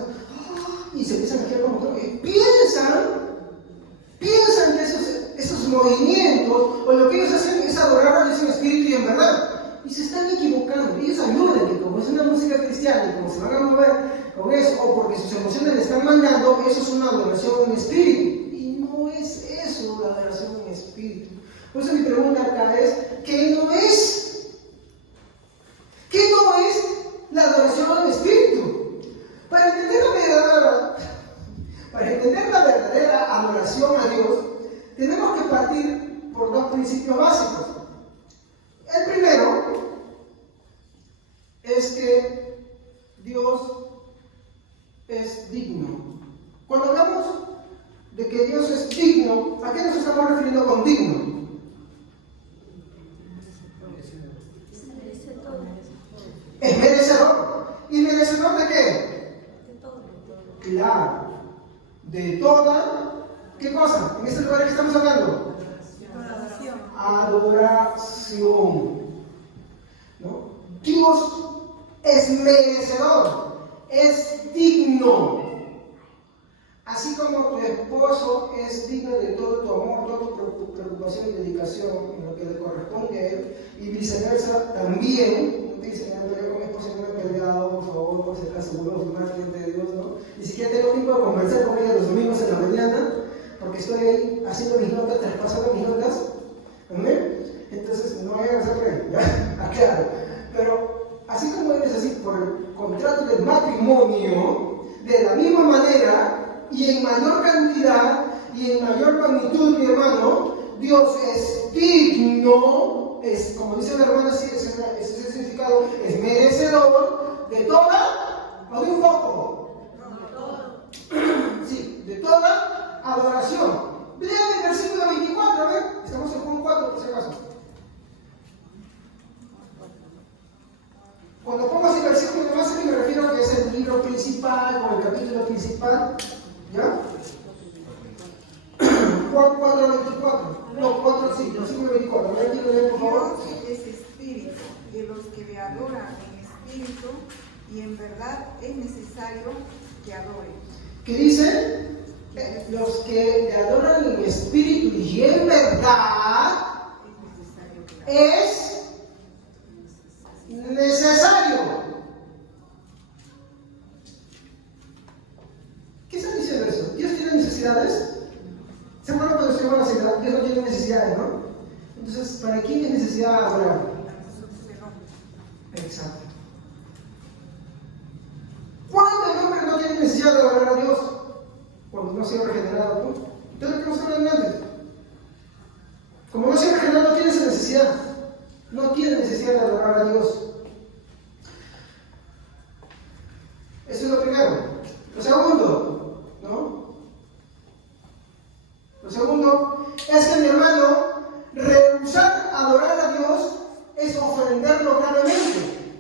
y se empiezan a girar como todo, y piensan que esos movimientos, o lo que ellos hacen es adorar a Dios en espíritu y en verdad. Y se están equivocando. Ellos ayudan, que como es una música cristiana, y como se van a mover con eso, o porque sus emociones le están mandando, eso es una adoración en espíritu. Y no es eso la adoración en espíritu. Por eso mi pregunta acá es, ¿qué no es? ¿Qué no es la adoración en espíritu? Para entender la verdadera adoración a Dios, tenemos que partir por dos principios básicos. El primero es que Dios es digno. Cuando hablamos de que Dios es digno, ¿a qué nos estamos refiriendo con digno? Es merecedor. ¿Y merecedor de qué? De todo. Claro. De toda, ¿qué cosa? En este lugar que estamos hablando. Adoración. ¿No? Dios es merecedor, es digno. Así como tu esposo es digno de todo tu amor, toda tu preocupación y dedicación en lo que le corresponde a él, y viceversa también. No te dicen, yo con mi esposa no me he peleado, por favor, por si acaso vuelvo a firmar delante de Dios, ¿no? Ni siquiera tengo tiempo de conversar con ella los domingos en la mañana, porque estoy ahí haciendo mis notas, traspasando mis notas. ¿Amén? Entonces, no vayan a hacer por ahí, ¿ya? Aclaro. Pero, así como eres así por el contrato del matrimonio, de la misma manera, y en mayor cantidad y en mayor magnitud, mi hermano, Dios es digno, es, como dice la hermana, sí, ese es el significado, es merecedor de toda, o de un poco, sí, de toda adoración. Vean el versículo 24, a ver, estamos en Juan 4, por si acaso. Cuando pongo así versículo de más, me refiero a que es el libro principal o el capítulo principal. ¿Ya? Juan 4, 24. No, 4, sí, versículo 24. ¿Me entienden leer, por favor? Dios es espíritu, y los que le adoran en espíritu y en verdad es necesario que adoren. ¿Qué dice? Los que le adoran en espíritu y en verdad es necesario. ¿Qué está diciendo eso? ¿Dios tiene necesidades? ¿Se acuerdan cuando estuvimos en la ciudad? Dios no tiene necesidades, ¿no? Entonces, ¿para quién es necesidad adorar? Exacto. ¿Cuándo el hombre no tiene necesidad de adorar a Dios? Cuando no ha sido regenerado, ¿no? Entonces, ¿qué nos hablan antes? Como no ha sido regenerado, no tiene esa necesidad. No tiene necesidad de adorar a Dios. Eso es lo primero. Lo segundo, ¿no? Lo segundo es que, mi hermano, rehusar adorar a Dios es ofenderlo gravemente.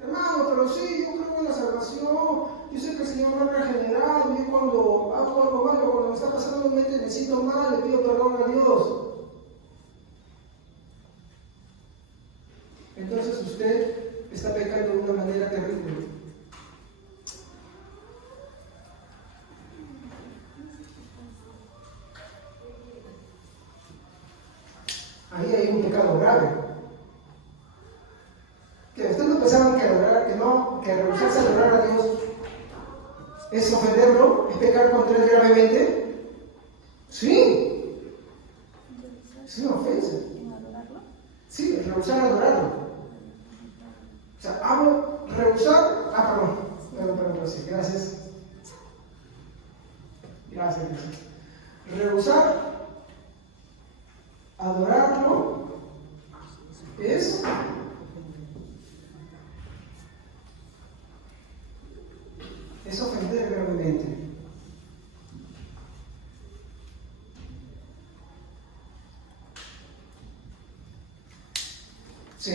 Hermano, pero sí, yo creo en la salvación, yo sé que el Señor me ha regenerado, yo cuando hago algo malo, cuando me está pasando un mente, me siento mal, le pido perdón a Dios. Entonces usted está pecando de una manera terrible. Ahí hay un pecado grave. Que ustedes no pensaban que rehusarse a adorar a Dios es ofenderlo, es pecar contra él gravemente. Sí, es una ofensa. ¿En adorarlo? Sí, rehusar a adorarlo. O sea, rehusar. Perdón, sí, gracias. Gracias. Rehusar adorarlo es ofender gravemente. Sí.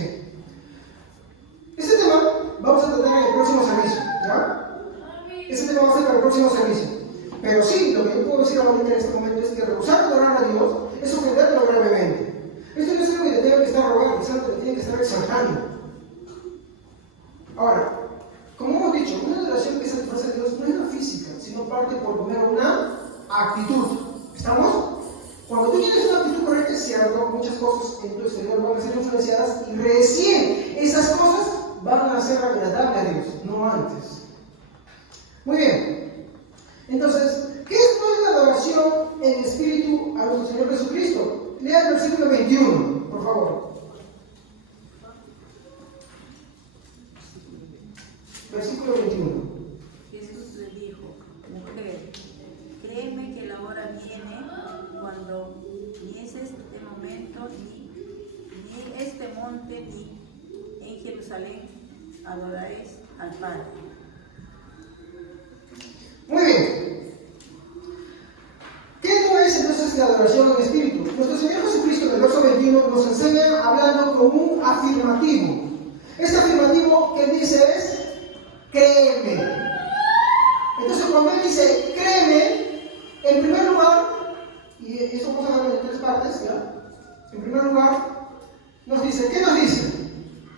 Este tema vamos a tratar en el próximo servicio, ¿ya? Ese tema va a ser para el próximo servicio. Pero sí, lo que yo puedo decir ahorita en este momento es que rehusar adorar a Dios es ofenderlo gravemente. Esto no es algo que te tenga que estar rogando, es algo que te tiene que estar exaltando. Ahora, como hemos dicho, una adoración que satisface a Dios no es una física, sino parte por primero una actitud. ¿Estamos? Cuando tú tienes una actitud correcta, es cierto, muchas cosas en tu exterior van a ser influenciadas y recién esas cosas van a ser agradables a Dios, no antes. Muy bien. Entonces, ¿qué es la adoración en espíritu a nuestro Señor Jesucristo? Lea el versículo 21, por favor. Versículo 21. Jesús le dijo, mujer, créeme que la hora viene cuando ni es este momento, ni este monte, ni en Jerusalén adoraréis al Padre. Muy bien. ¿Qué no es entonces la adoración en espíritu? Nuestro Señor Jesucristo en el verso 21 nos enseña hablando con un afirmativo. Este afirmativo que dice es, créeme. Entonces cuando Él dice, créeme, en primer lugar, y eso vamos a verlo en 3 partes, ¿ya? En primer lugar, nos dice, ¿qué nos dice?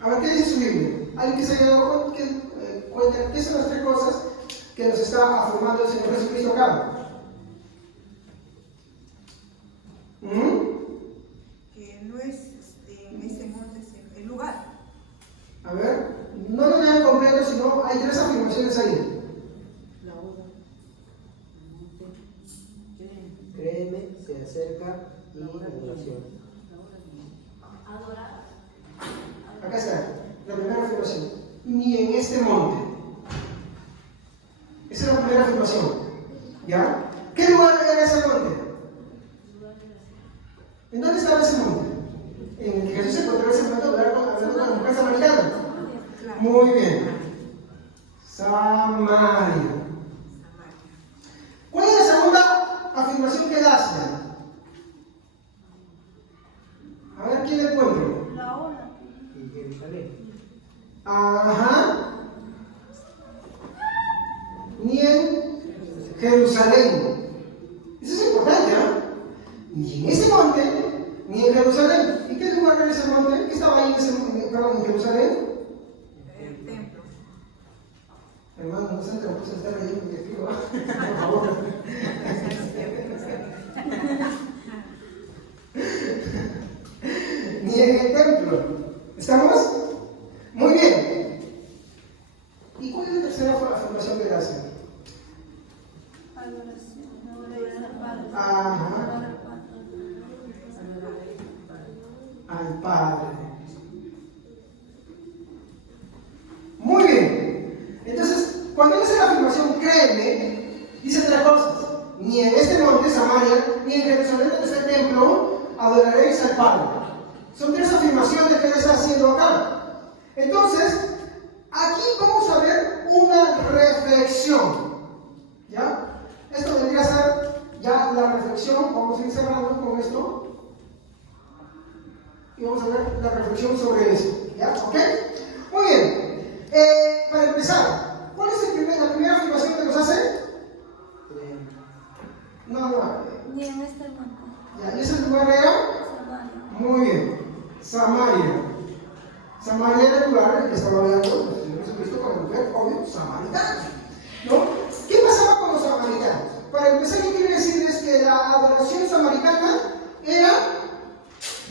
A ver, ¿qué dice su Biblia? ¿Alguien que se haya dado cuenta qué son las 3 cosas que nos está afirmando el Señor Jesucristo acá? Que no es en ese monte, es el lugar. A ver, no lo lean completo, sino hay 3 afirmaciones ahí. La hora, el monte, Créeme, se acerca y adoración. adorar. Acá está, la primera afirmación. Ni en este monte. Esa es la primera afirmación. ¿Ya? ¿Qué lugar era ese monte? ¿En dónde estaba ese monte? En el que Jesús se encontró ese momento hablando con la mujer samaritana. Muy bien. Samaria. ¿Cuál es la segunda afirmación que él hace? A ver, ¿quién le encuentra? La hora. Y Jerusalén. Ajá. Ni en Jerusalén. Eso es importante, ¿ah? Ni en ese monte, ni en Jerusalén. ¿Y qué lugar era ese monte? ¿Qué estaba ahí en Jerusalén? El templo. Hermano, no se te lo puse a estar leyendo mi escribo, por favor. Ni en el templo. ¿Estamos? Muy bien. ¿Y cuál es la tercera afirmación que le hace? Adoración. Adoraréis al Padre. Ajá. Adorar al Padre. Al Padre. Muy bien. Entonces, cuando él hace la afirmación, créeme, dice 3 cosas. Ni en este monte, Samaria, ni en Jerusalén, donde está el templo, adoraréis al Padre. Son 3 afirmaciones que él está haciendo acá. Entonces, aquí vamos a ver una reflexión. ¿Ya? Esto debería ser ya la reflexión. Vamos a ir cerrando con esto. Y vamos a ver la reflexión sobre eso. ¿Ya? ¿Ok? Muy bien. Para empezar, ¿cuál es la primera afirmación que nos hace? No. Ni en este monte. Ya, ¿y ese lugar era? Samaria. Muy bien. Samaria. Samaria era el lugar en el que estaba hablando el Señor Jesucristo con la mujer, obvio, samaritana. ¿No? ¿Qué pasaba con los samaritanos? Para empezar, yo quiero decirles que la adoración samaritana era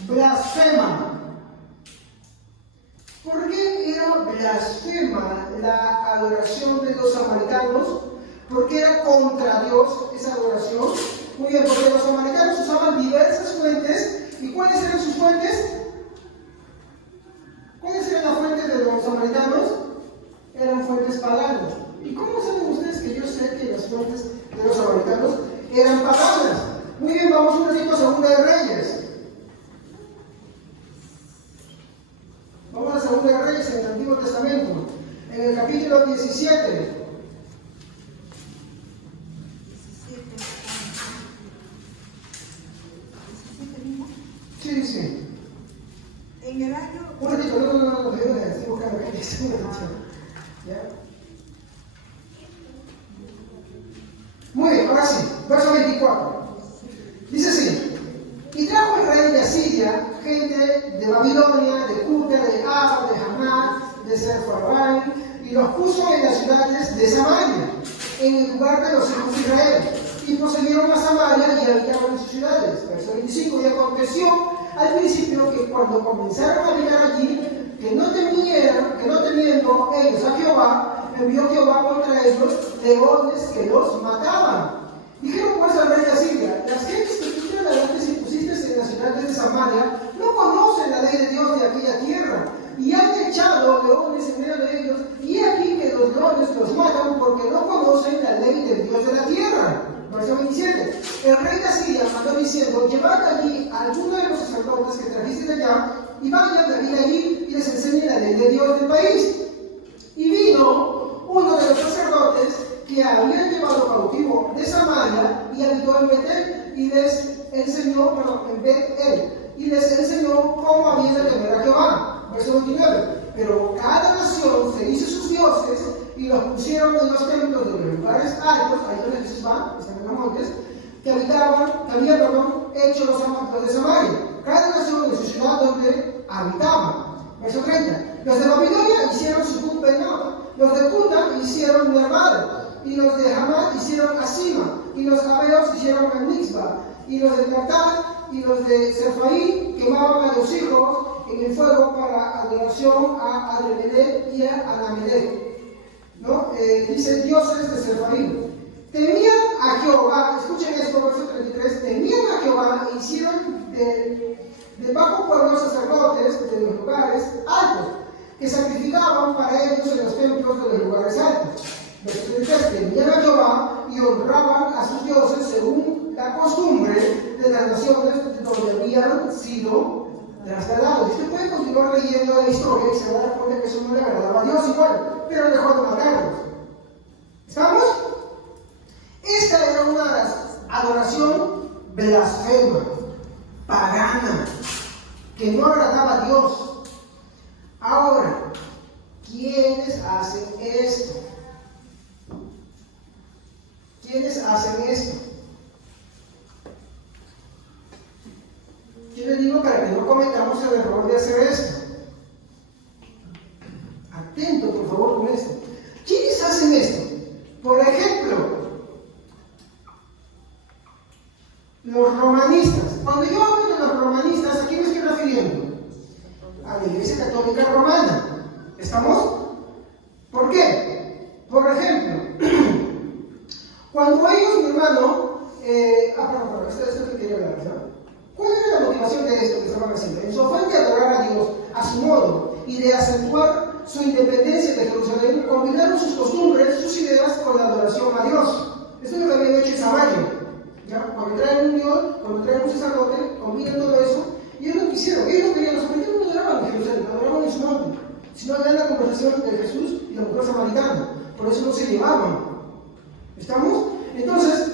blasfema. ¿Por qué era blasfema la adoración de los samaritanos? Porque era contra Dios esa adoración. Muy bien, porque los samaritanos usaban diversas fuentes. ¿Y cuáles eran sus fuentes? ¿Cuáles eran las fuentes de los samaritanos? Eran fuentes paganas. ¿Y cómo saben ustedes que yo sé que las fuentes de los samaritanos eran paganas? Muy bien, vamos un ratito a Segunda de Reyes. Vamos a Segunda de Reyes en el Antiguo Testamento, en el capítulo 17. mismo. Sí. En el año Un ratito, ¿Ya? Muy bien, ahora sí, verso 24. Dice así: y trajo el rey de Asiria gente de Babilonia, de Cuta, de Aba, de Hamat, de Sepharvaim, y los puso en las ciudades de Samaria, en el lugar de los hijos de Israel. Y procedieron a Samaria y habitaron en sus ciudades. Verso 25. Y aconteció al principio que cuando comenzaron a habitar allí, que no temiendo ellos a Jehová, envió Jehová contra ellos leones que los mataban. Dijeron pues al rey de Asiria: las gentes que tú trasladaste y pusiste en las ciudades de Samaria no conocen la ley de Dios de aquella tierra, y han echado leones en medio de ellos, y aquí que los leones los matan porque no conocen la ley del Dios de la tierra. Verso 27. El rey de Asiria mandó diciendo: llevad allí a alguno de los sacerdotes que trajiste de allá, y vayan a vivir allí y les enseñen la ley de Dios del país. Y vino uno de los sacerdotes que habían llevado cautivo de Samaria y habitó en Betel, y les enseñó, en Betel, y les enseñó cómo habían de temer a Jehová. Verso 29. Pero cada nación se hizo sus dioses y los pusieron en los templos de los lugares altos, ahí donde Jesús va, están en los montes, que habían hecho los amantes de Samaria, cada nación en su ciudad donde habitaban. Verso 30. Los de Babilonia hicieron su Benot, los de Cuta hicieron Nermal, y los de Hamat hicieron Asima, y los Abeos hicieron a Mizba, y los de Tartar y los de Sephaí quemaban a los hijos en el fuego para adoración a Adremelech y a Anamelech. ¿No? Dice dioses de Sephaí. Temían a Jehová, escuchen esto, verso 33, temían a Jehová e hicieron de bajo pueblo sacerdotes de los lugares altos, que sacrificaban para ellos en los templos de los lugares altos. Verso 33, temían a Jehová y honraban a sus dioses según la costumbre de las naciones donde habían sido trasladados. Usted puede continuar leyendo la historia y se va a dar cuenta que eso no le agradaba a Dios igual, pero dejó de matarlos. ¿Estamos? Esta era una adoración blasfema, pagana, que no agradaba a Dios. Ahora, ¿quiénes hacen esto? ¿Quiénes hacen esto? Yo les digo para que no cometamos el error de hacer esto. Atento, por favor, con esto. ¿Quiénes hacen esto? Por ejemplo, los romanistas. Cuando yo hablo de los romanistas, ¿a quién me estoy refiriendo? A la Iglesia Católica Romana. ¿Estamos? ¿Por qué? Por ejemplo, cuando ellos, mi hermano, perdón, esto es lo que quería hablar, ¿no? ¿Cuál era la motivación de esto que estaban haciendo? En su afán de adorar a Dios a su modo y de acentuar su independencia de Jerusalén, combinaron sus costumbres, sus ideas con la adoración a Dios. Esto es lo que habían hecho en Samaria. ¿Ya? Cuando traen un Dios, cuando traen un sacerdote, combinan todo eso, y ellos lo quisieron. Ellos no querían, los samaritanos no adoraban en Jerusalén, adoraban en su monte, sino en la conversación de Jesús y la mujer samaritana. Por eso no se llevaban. ¿Estamos? Entonces,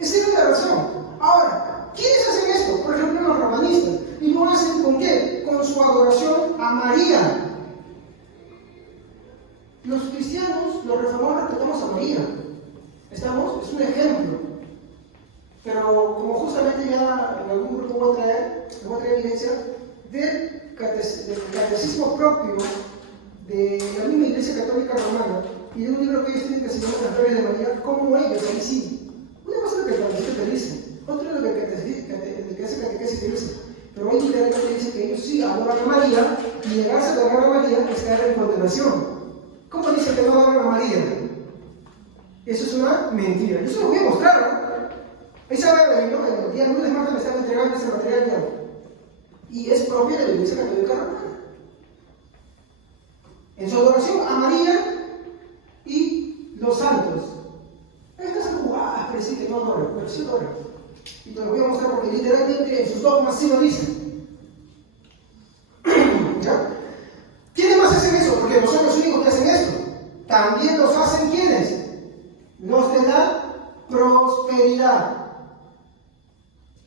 esa era la razón. Ahora, ¿quiénes hacen esto? Por ejemplo, los romanistas. ¿Y lo hacen con qué? Con su adoración a María. Los cristianos, los reformados, respetamos a María. ¿Estamos? Es un ejemplo. Pero como justamente ya en algún grupo voy a traer evidencia del catecismo propio de la misma Iglesia Católica Romana y de un libro que ellos tienen que se llama Las Glorias de María, como ellos, ahí sí. Una cosa es lo que el catecismo te dice, otra es lo que el que hace catequesis te dice. Pero ahí literalmente dice que ellos sí adoran a María y negarse a adorar a María es caer en condenación. ¿Cómo dice que no adoran a María? Eso es una mentira. Yo se lo voy a mostrar, ¿no? Ahí se va a ver, ¿no? El día lunes Marta me están entregando ese material ya. Y es propio de la Iglesia Católica Romana. En su adoración a María y los santos. Estas son jugadas, pero sí que no adoran, pero sí adoran. Y te lo voy a mostrar porque literalmente en sus dogmas sí lo dicen. ¿Ya? ¿Quiénes más hacen eso? Porque no son los únicos que hacen esto. También los hacen ¿quiénes? Los de la prosperidad.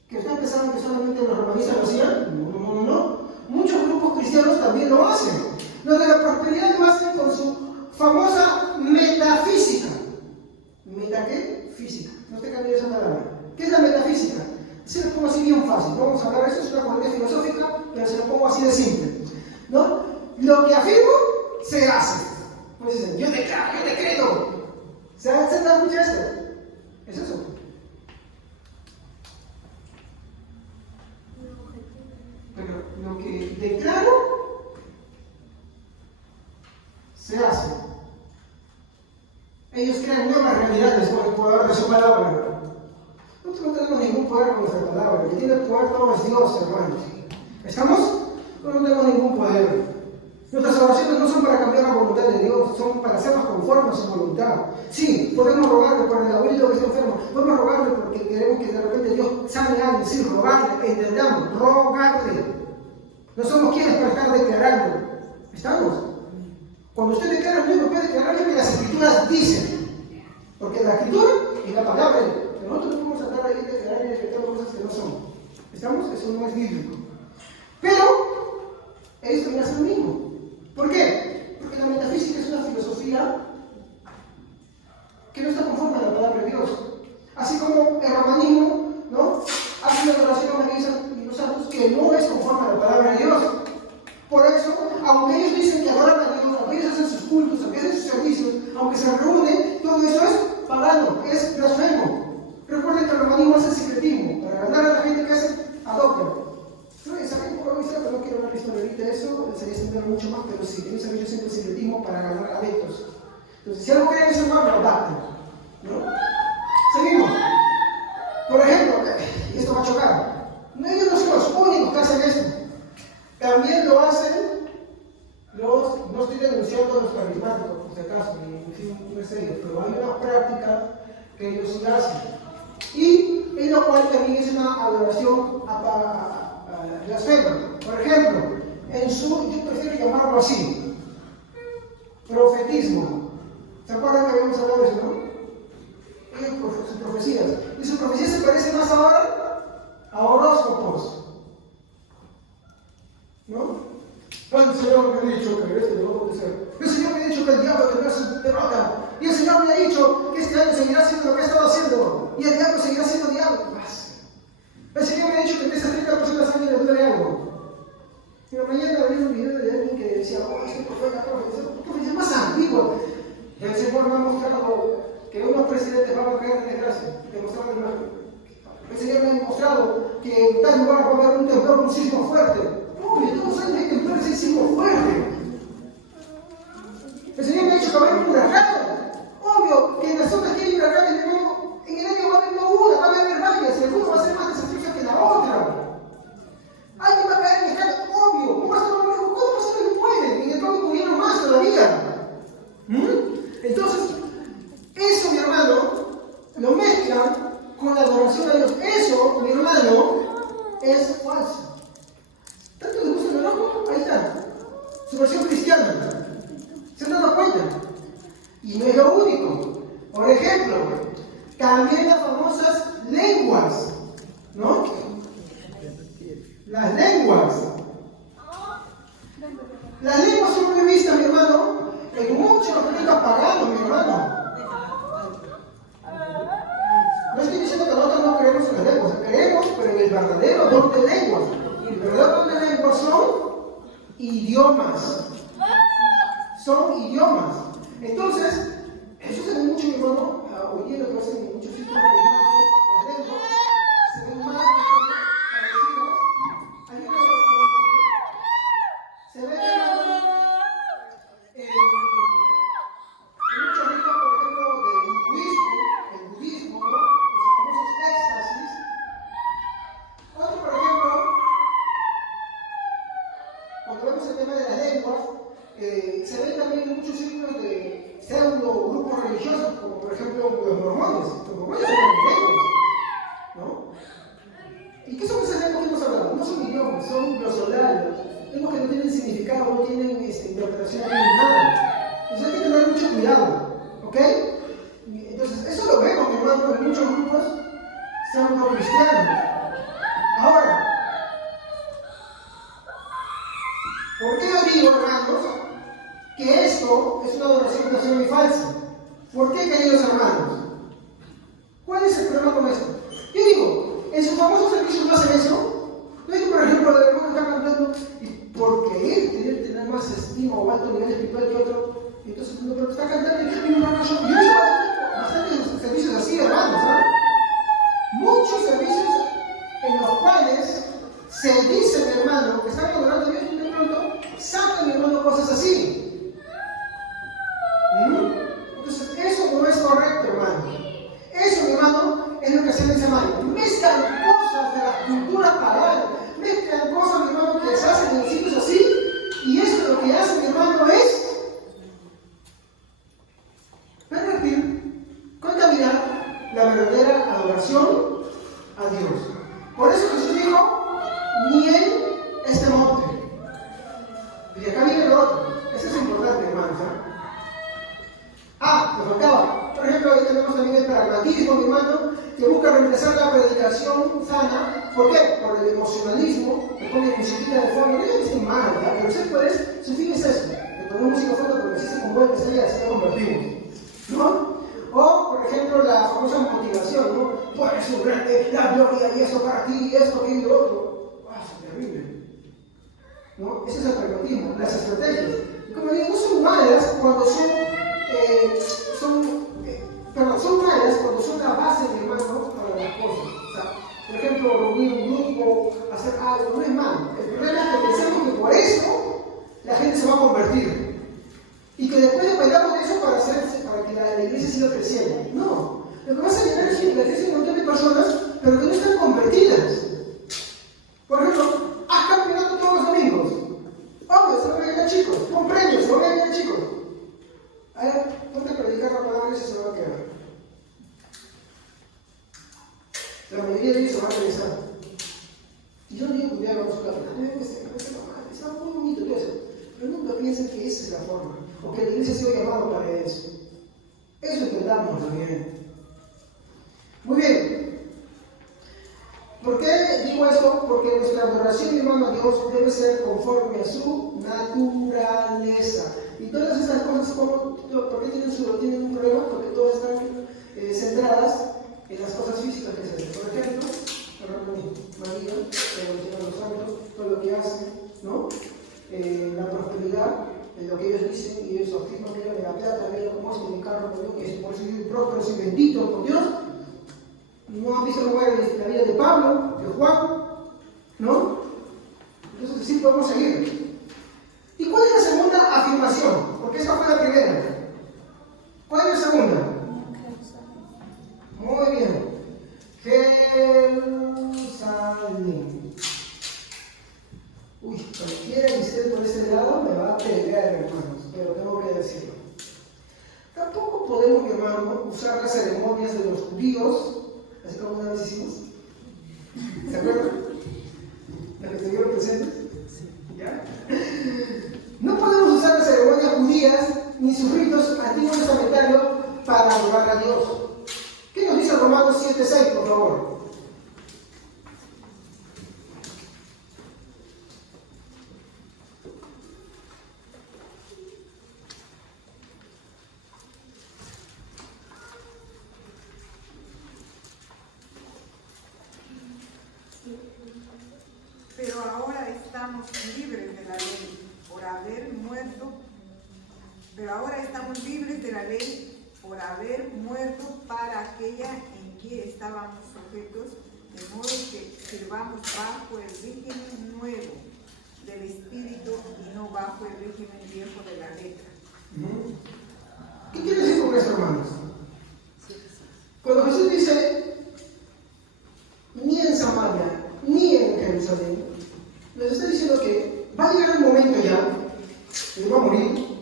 ¿Que ustedes pensaban que solamente los romanistas lo hacían? No. Muchos grupos cristianos también lo hacen. Los de la prosperidad lo hacen con su famosa metafísica. ¿Meta qué? Física. No te cambies esa palabra. ¿Qué es la metafísica? Se lo pongo así bien fácil. Vamos a hablar de eso, es una corriente filosófica, pero se lo pongo así de simple. ¿No? Lo que afirmo, se hace. Pues dicen, yo declaro, yo decreto. ¿Se da mucho esto? Es eso. Pero lo que declaro, se hace. Ellos crean nuevas realidades con el poder de su palabra. Nosotros no tenemos ningún poder con nuestra palabra. El que tiene poder todo es Dios, hermanos. ¿Estamos? No tenemos ningún poder. Nuestras oraciones no son para cambiar la voluntad de Dios, son para hacernos conformes a su voluntad. Sí, podemos rogarle por el abuelito que está enfermo, podemos rogarle porque queremos que de repente Dios sane a alguien, sí, rogarle, entendamos, rogarle. No somos quienes para estar declarando. ¿Estamos? Cuando usted declara, usted no puede declarar lo que las escrituras dicen. Porque la escritura es la palabra. Nosotros no podemos andar ahí declarando y decretando cosas que no son. ¿Estamos? Eso no es bíblico. Pero, ellos también hacen lo mismo. ¿Por qué? Porque la metafísica es una filosofía que no está conforme a la palabra de Dios. Así como el romanismo, ¿no? Hace una adoración a María y los santos que no es conforme a la palabra de Dios. Por eso, aunque ellos dicen que adoran a Dios, aunque ellos hacen sus cultos, aunque hacen sus servicios, aunque se reúnen, todo eso es pagano, es blasfemo. Recuerden que el romanismo hace secretismo, para ganar a la gente que hace, adopta. ¿Saben por qué no quiero hablar de historia ahorita de eso? Sería extender mucho más, pero sí, ellos han hecho siempre secretismo para ganar adeptos. Entonces, si algo creen eso, no lo adapten. ¿No? Seguimos. Por ejemplo, y esto va a chocar. Ellos no son los únicos que hacen esto. También lo hacen no estoy denunciando a los carismáticos, por si acaso, no es serio, pero hay una práctica que ellos sí hacen. Y en lo cual también es una adoración a blasfema. Por ejemplo, yo prefiero llamarlo así, profetismo. ¿Se acuerdan que habíamos hablado de eso, no? Sus profecías. Y sus profecías se parecen más ahora a horóscopos. ¿No? El Señor me ha dicho que este no va a acontecer. El Señor me ha dicho que el diablo tendrá su derrota. Y el Señor me ha dicho que este año seguirá haciendo lo que ha estado haciendo. Y el diablo seguirá siendo diablo. El Señor me ha dicho que estas 30 personas años le duele algo. Y la mañana vi un video de alguien que decía, este profeta, profecía más antigua. El Señor me ha mostrado que unos presidentes van a caer en desgracia. El Señor me ha mostrado que en tal lugar va a haber un temblor, un sismo fuerte. Obvio, todos saben que hay temblores y sismo fuerte. El Señor me ha dicho que va a haber un huracán. Obvio que en las zonas que hay huracanes, en el año va a haber no una, va a haber varias, y alguna va a ser más desastrosa que la otra. Alguien va a caer en el escándalo, obvio. ¿Cómo pasa que pueden? En el próximo gobierno más todavía. Entonces, eso, mi hermano, lo mezclan con la adoración a Dios. Eso, mi hermano, es falso. ¿Tanto les gusta el horóscopo? Ahí está. Su versión cristiana. ¿Se han dado cuenta? Y no es lo único. Por ejemplo, también las famosas lenguas. ¿No? Las lenguas. Las lenguas son muy vistas, mi hermano, en muchos planetas paganos, mi hermano. No estoy diciendo que nosotros no creemos en las lenguas, creemos, pero en el verdadero don de lenguas. El verdadero don de lenguas son idiomas. Son idiomas. Entonces, eso se ve mucho, mi hermano, hoy día lo que hacen en muchos sitios, las lenguas se ven más parecidas. Hay una cosa, se ve muchos libros, por ejemplo, del hinduismo, el budismo, ¿no? Los famosos éxtasis. Otro, por ejemplo, cuando vemos el tema de las lenguas, se ven también en muchos círculos de pseudo grupos religiosos, como por ejemplo los mormones. Los mormones son lenguas, ¿no? ¿Y qué son esas lenguas que hemos hablado? No son idiomas, son glossolarios. Lenguas que no tienen significado, no tienen interpretación, no tienen nada. Entonces hay que tener mucho cuidado, ¿ok? Entonces, eso lo vemos, mi hermano, en muchos grupos pseudo-cristianos. Ahora, ¿por qué yo digo, hermanos, una adoración y falsa. ¿Por qué, queridos hermanos? ¿Cuál es el problema con eso? Yo digo, en sus famosos servicios no hacen eso. No es que, por ejemplo, el hermano está cantando y porque él quiere tener más estima o alto nivel espiritual que otro, y entonces no, pero está cantando y no, yo he visto bastantes servicios así, hermanos, ¿no? Muchos servicios en los cuales se dice, mi hermano, que están adorando a Dios y de pronto sacan, mi hermano, cosas así. Entonces, eso no es correcto, hermano. Eso, mi hermano, es lo que hacen ese hermano. Mezclan cosas de la cultura pagana, mezclan cosas, mi hermano, que se hacen en sitios así, y eso lo que hace, mi hermano, es pervertir, contaminar la verdadera adoración a Dios. Por eso Jesús dijo, ni en este monte. Y acá viene lo otro. Eso es importante, hermanos. Me faltaba. Por ejemplo, ahí tenemos también el pragmatismo, mi hermano, que busca reemplazar la predicación sana. ¿Por qué? Por el emocionalismo, que pone musiquita de fondo. No es que es malo, ¿verdad? Pero usted puede, su fin es eso, que ponemos música de fondo porque así se convuelve, así ya convertimos. ¿No? O, por ejemplo, la famosa motivación, ¿no? Tú eres un grande, la gloria y eso para ti, y esto y lo otro. Es terrible. ¿No? Ese es el pragmatismo, las estrategias. Y como digo, no son malas cuando son malas cuando son la base, mi hermano, para las cosas. O sea, por ejemplo, reunir un grupo, hacer algo, no es malo. El problema es que pensamos que por eso la gente se va a convertir. Y que después dependamos de eso para que la iglesia siga creciendo. No. Lo que pasa es que la iglesia es un montón de personas, pero que no están convertidas. Por ejemplo, haz campeonato todos los domingos. Obvio, se van a ganar chicos. Con premios, se van a ganar chicos. A ver, ponte a predicar la palabra y eso se va a quedar. La mayoría de ellos se van a regresar. Y yo no digo que ya vamos a campeonato. Está muy bonito todo eso. Pero nunca piensen que esa es la forma. O que la iglesia se ha llamado para eso. Eso entendamos también. Muy bien. ¿Por qué digo esto? Porque nuestra adoración, mi hermano, a Dios debe ser conforme a su naturaleza. Y todas estas cosas, ¿por qué tienen un problema? Porque todas están centradas en las cosas físicas que se hacen. Por ejemplo, María, que los santos, todo lo que hacen, ¿no? La prosperidad, en lo que ellos dicen, y ellos afirman que de la plata, mira cómo es mi carro, que por eso soy próspero, soy bendito por Dios. No han visto cómo era la vida de Pablo, de Juan, ¿no? Entonces sí podemos seguir. ¿Y cuál es la segunda afirmación? Porque esta fue la primera. ¿Cuál es la segunda? Muy bien. Jerusalén. Uy, cualquiera que esté por ese lado me va a pelear, hermanos, pero tengo que decirlo. Tampoco podemos, mi hermano, usar las ceremonias de los judíos, así como una vez hicimos. ¿Se acuerdan? ¿La que estuvieron presentes? ¿Ya? No podemos usar las ceremonias judías ni sus ritos antiguos testamentarios para adorar a Dios. ¿Qué nos dice Romanos 7:6, por favor? Pero ahora estamos libres de la ley por haber muerto. Pero ahora estamos libres de la ley por haber muerto para aquella en que estábamos sujetos, de modo que sirvamos bajo el régimen nuevo del Espíritu y no bajo el régimen viejo de la letra. ¿Qué quiere decir con eso, hermanos? Cuando Jesús dice, ni en Samaria, ni en Jerusalén, nos está diciendo que va a llegar un momento ya, que va a morir,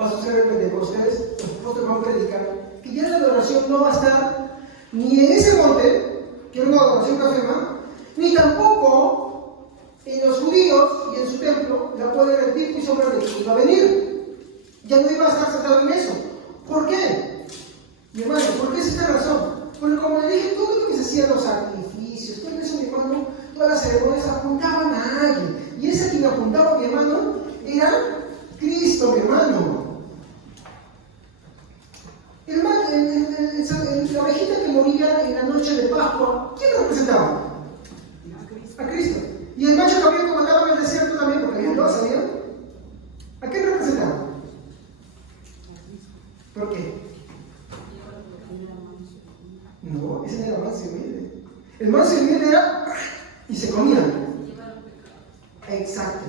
va a suceder el Pentecostés, los apóstoles van a predicar, que ya la adoración no va a estar ni en ese monte, que era una adoración cafema, ni tampoco en los judíos y en su templo, la cual era el tipo y sombra de que iba a venir. Ya no iba a estar sentado en eso. ¿Por qué? Mi hermano, ¿por qué es esta razón? Porque como le dije, todo lo que se hacía, los sacrificios, todo eso, mi hermano, todas las ceremonias apuntaban a alguien. Y ese quien apuntaba, mi hermano, era Cristo, mi hermano. Bonilla en la noche de Pascua, ¿quién representaba? A Cristo. Y el macho cabrío que mataban en el desierto también, porque había dos, ¿sabían? ¿A quién representaba? ¿Por qué? No, ese no era manso y humilde. El manso y humilde era y se comían. Exacto.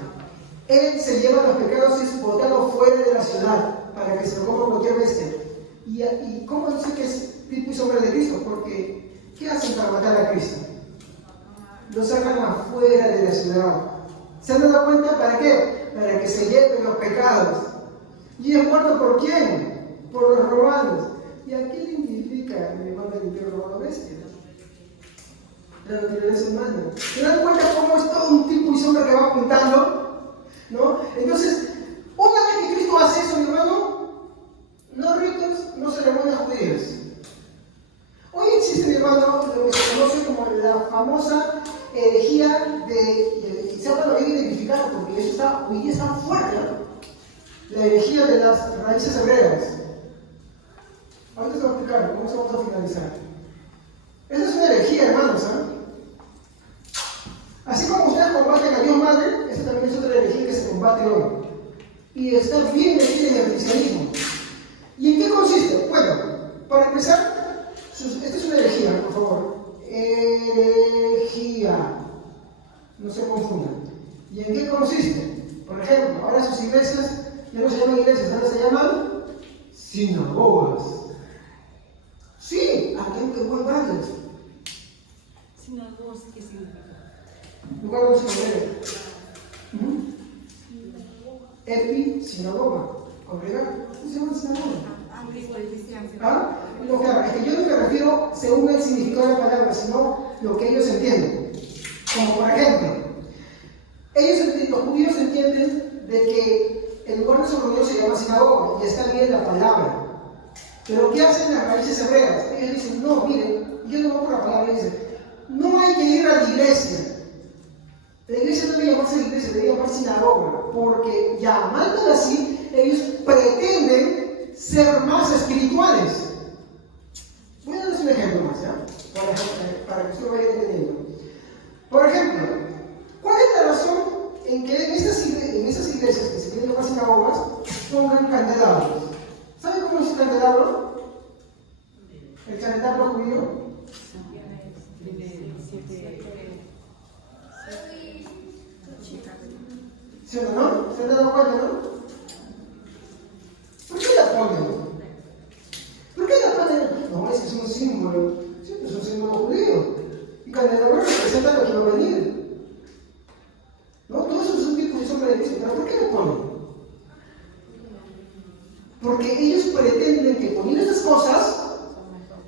Él se lleva los pecados y es botado fuera de la ciudad para que se lo coma cualquier bestia. ¿Y cómo sé que es tipo y sombra de Cristo? Porque, ¿qué hacen para matar a Cristo? Lo sacan afuera de la ciudad. ¿Se han dado cuenta? ¿Para qué? Para que se lleven los pecados. ¿Y es muerto por quién? Por los romanos. ¿Y a qué le significa mi hermano el Imperio Romano bestia? La naturaleza humana. ¿Se dan cuenta cómo es todo un tipo y sombra que va apuntando? ¿No? Entonces, una vez que Cristo hace eso, mi hermano, no ritos, no ceremonias judías. Hoy existe, mi hermano, lo que se conoce como la famosa herejía y se habla de identificar, porque eso está, hoy día está fuerte, ¿no? La herejía de las raíces hebreas. Ahorita te voy a explicar cómo se vamos a finalizar. Esa es una herejía, hermanos, ¿eh? Así como ustedes combaten a Dios Madre, esa también es otra herejía que se combate hoy. Y está bien metida en el cristianismo. ¿Y en qué consiste? Bueno, para empezar, esta es una herejía, por favor. Herejía. No se confundan. ¿Y en qué consiste? Por ejemplo, ahora sus iglesias ya no se llaman iglesias, ahora se llaman sinagogas. Sí, aquí en buen varios. Sinagogas, ¿qué significa? Lugar donde se congrega. Epi, sinagoga. Congregar. ¿Cómo se llama sinagoga? ¿Ah? No, claro, es que yo no me refiero según el significado de la palabra, sino lo que ellos entienden. Como por ejemplo, los judíos entienden de que el lugar de su reunión se llama sinagoga y está bien la palabra. Pero ¿qué hacen las raíces hebreas? Ellos dicen, no, miren, yo no voy por la palabra, dicen, no hay que ir a la iglesia. La iglesia no debe llamarse iglesia, debe llamarse sinagoga, porque llamándola así, ellos pretenden ser más espirituales. Voy a darles un ejemplo más, ¿ya? Para que usted vaya entendiendo. Por ejemplo, ¿cuál es la razón en que en esas iglesias que se quieren llamar sinagogas pongan candelabros? ¿Saben cómo es el candelabro? El candelabro judío. ¿Sí o no? ¿Se han dado cuenta, no? ¿Por qué la ponen? ¿Por qué la ponen? No, es que es un símbolo. Sí, es un símbolo judío. Y candelabro representa lo que va a venir. ¿No? Todo eso es un tipo de sombra de Cristo. ¿Pero por qué lo ponen? Porque ellos pretenden que poniendo estas cosas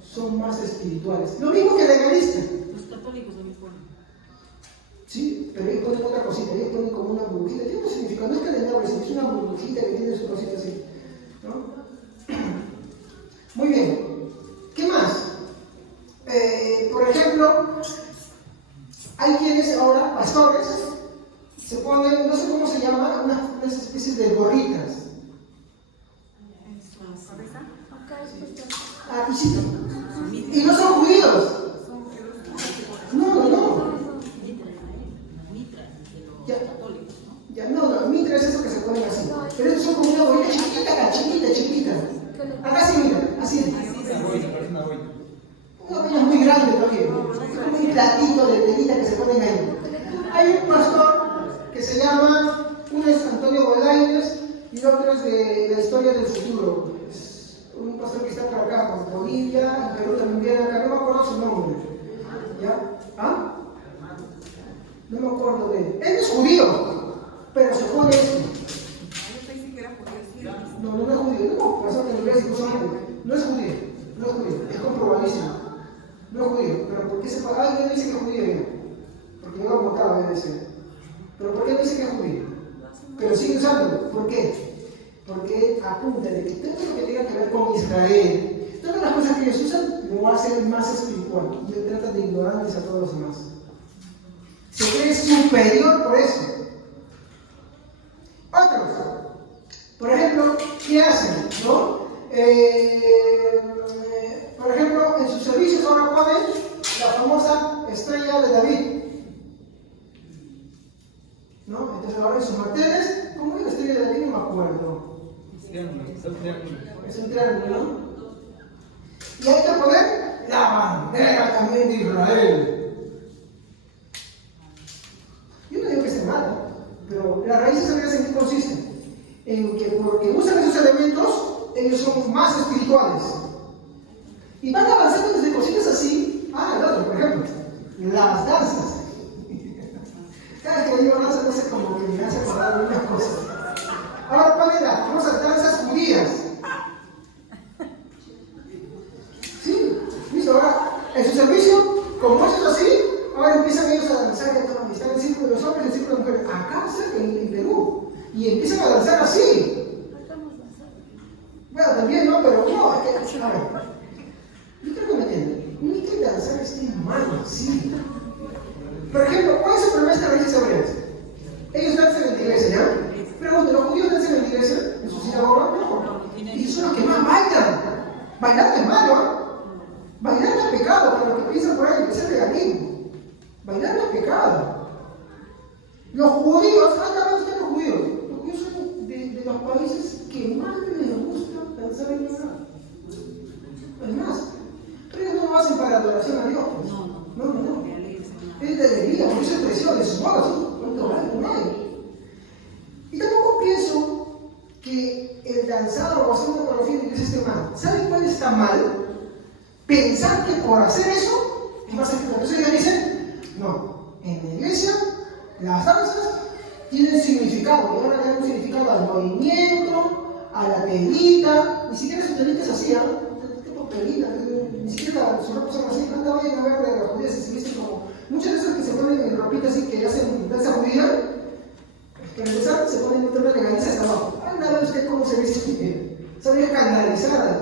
son más espirituales. Lo mismo que legalistas. Los católicos también ponen. Sí, pero ellos ponen otra cosita, ellos ponen como una burbujita, tiene un significado, no es calendario, es una burbujita que tiene su cosita así, ¿no? Muy bien, ¿qué más? Por ejemplo, hay quienes ahora, pastores, se ponen, no sé cómo se llama, unas especies de gorritas. Ah, y no son judíos. No. No, mitra es eso que se ponen así. Pero estos son como una bolita chiquita. Acá sí, mira, así. Una boina, parece una boina. Una boina muy grande también. Es como un platito de telita que se ponen ahí. Hay un pastor que se llama, uno es Antonio Bolaños y otro es de la historia del futuro. Es un pastor que está por acá, por Bolivia y Perú también viene acá. No me acuerdo su nombre. ¿Ya? ¿Ah? No me acuerdo de él. Él es judío. Pero se pone esto. No es judío. No, pasó que lo veas no es judío. Es comprobadísimo. No es judío. Pero ¿por qué se pone? Alguien dice que es judío ya. Porque no lo votaba, él decía. Pero ¿por qué dice que es judío? Pero sigue usándolo. ¿Por qué? Porque apunta de que todo lo que tenga que ver con Israel, todas las cosas que ellos usan, lo hacen más espiritual. Y él trata de ignorantes a todos los demás. Se cree superior por eso. Otros, por ejemplo, ¿qué hacen? ¿No? por ejemplo, en sus servicios ahora ponen la famosa estrella de David. ¿No? Entonces ahora en sus manteles, ¿cómo es la estrella de David? No me acuerdo. Triángulo, está el triángulo. Es un triángulo, ¿no? Y hay que poner la bandera también de Israel. Yo no digo que esté mal, pero las raíces sagradas en qué consisten. En que porque usan esos elementos, ellos son más espirituales. Y van avanzando desde cositas así. El otro, por ejemplo, las danzas. Cada que digo danzas, no sé, como que me hace acordar de unas cosas. Ahora ponen las famosas danzas judías. Sí, listo, ahora en su servicio, como eso es así, ahora empiezan ellos a danzar, están en el círculo de los hombres y el círculo de las mujeres, acá cerca en Perú, y empiezan a danzar así. Bueno, también no, pero no, es que, a ver, yo creo que me entienden, no es que danzar esté mal, sí. Por ejemplo, ¿cuál es el problema de estas raíces hebreas? Ellos danzan en la iglesia, ¿ya? Pregunto, ¿los judíos danzan en la iglesia? ¿En su sinagoga? No. Y son los que más bailan. Bailar no es malo, ¿eh? Bailar no es pecado, para los que piensan por ahí, que es el legalismo. Bailar no es pecado. Los judíos, también están los judíos. Los judíos son de los países que más les gusta danzar en la iglesia. Es más, pero ellos no lo hacen para adoración a Dios. Pues. No. Es de alegría, mucha expresión, de sus bodas, no hay. Y tampoco pienso que el danzar o hacer una coreografía en la iglesia esté mal. ¿Saben cuál está mal? Pensar que por hacer eso es más efectivo. Entonces ellos dicen, no, en la iglesia las danzas tienen significado, y ahora le dan un significado al movimiento, a la telita, ni siquiera su telita es así, tipo pelita, ni siquiera sus ropas son así, no vayan a ver de las judías y se visten como muchas de esas que se ponen en ropita así que hacen danza judía, para empezar se ponen un tema de legaliza hasta abajo. A ver usted cómo se viste, son escandalizadas.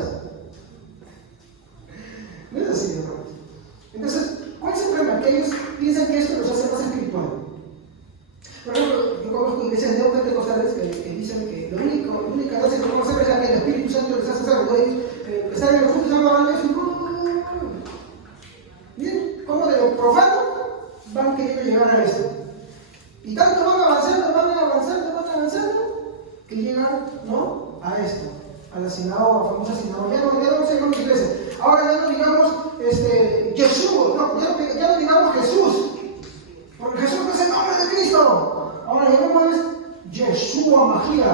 No es así, hermanos. Entonces, ¿cuál es el problema? Que ellos piensan que esto los hace más espiritual. Por ejemplo, yo conozco iglesias neopentecostales que dicen que la única danza que podemos hacer es la que el Espíritu Santo les hace hacer. Empezar en los juntos a y bien, como de lo profano van queriendo llegar a esto. Y tanto van avanzando, que llegan, ¿no? A esto, a la sinagoga, famosa sinagoga. Ya no se llama iglesia. Ahora ya no digamos Yeshua, ya no digamos Jesús, porque Jesús no es el nombre de Cristo. Ahora llamamos Yeshua Magia.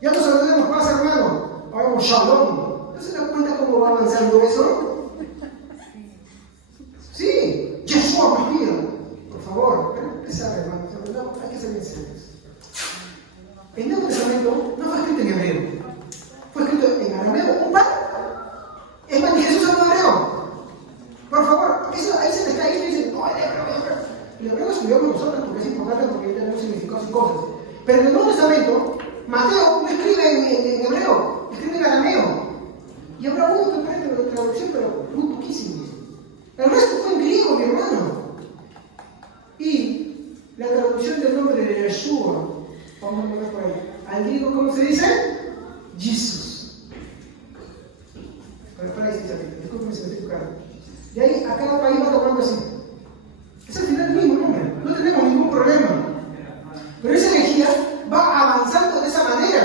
Ya no saludemos paz, hermano. Hagamos Shalom. ¿No se dan cuenta cómo va avanzando eso? Sí, Yeshua Magia. Por favor, pero ¿qué sabe, hermano? No, hay que ser bien serios. El Nuevo Testamento no fue escrito en hebreo, fue escrito en arameo, un par. Es más, ni Jesús habló hebreo. Por favor, eso ahí se les cae y dicen, no, el hebreo. El hebreo lo estudiamos nosotros porque es importante, porque ahí tenemos significados y cosas. Pero en el Nuevo Testamento, Mateo no escribe en hebreo, escribe en arameo. Y habrá uno que aprende la traducción, pero muy poquísimo. El resto fue en griego, mi hermano. Y la traducción del nombre de Yeshua, vamos a poner por ahí. Al griego, ¿cómo se dice? Jesús. Para ahí, discúlpenme si me estoy equivocando. Y ahí, a cada país va tocando así. Es al final el mismo nombre, no tenemos ningún problema. Pero esa herejía va avanzando de esa manera.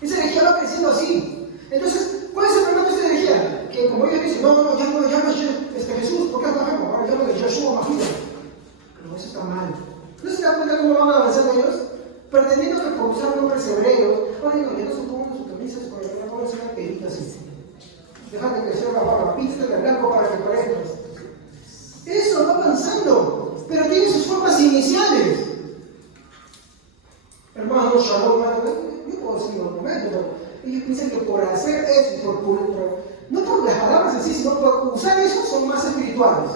Esa herejía va creciendo así. Entonces, ¿cuál es el problema de esta herejía? Que como ellos dicen, no, ya no llama Jesús, ¿por qué no llama? Ahora llama de Yeshua Magia. Pero eso está mal. ¿No se dan cuenta cómo van avanzando ellos? Pretendiendo que por usar nombres hebreos, ahora digo, ya no se pongan sus camisas con la vamos a hacer una perita así. Dejan que crecer la barba, pista de blanco para que parezca. Eso va avanzando, pero tiene sus formas iniciales. Hermano, shalom, yo puedo decir un momento, pero ellos piensan que por hacer eso, no por las palabras así, sino por usar eso, son más espirituales.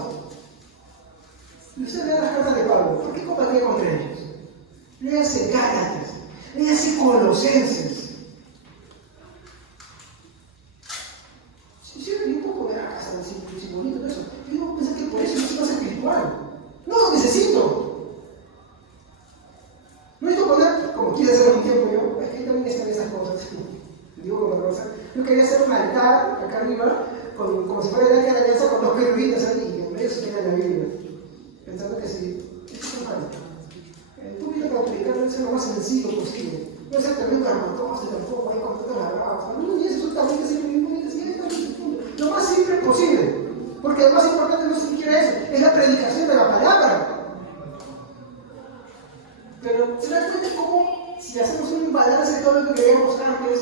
Y usted lea las cartas de Pablo, ¿por qué combatía contra ellos? Léase Gálatas, léase Colosenses. Si yo un poco de casa, si bonito eso, yo no pensé que por eso yo soy más espiritual. No lo necesito. No necesito poner, como quiere hacer un tiempo yo, es que ahí también están esas cosas. Yo quería hacer un altar acá arriba, como si fuera el arca de la alianza con dos querubines ahí, y en medio se tiene la Biblia. Pensando que sí, eso es normal. El público para predicar debe ser lo más sencillo posible. No ser tremendo armatoste tampoco, ahí con todas las bravas. No, y eso totalmente simple, lo más simple posible. Porque lo más importante no es ni siquiera eso, es la predicación de la palabra. Pero se da cuenta cómo, si hacemos un balance de todo lo que veíamos antes,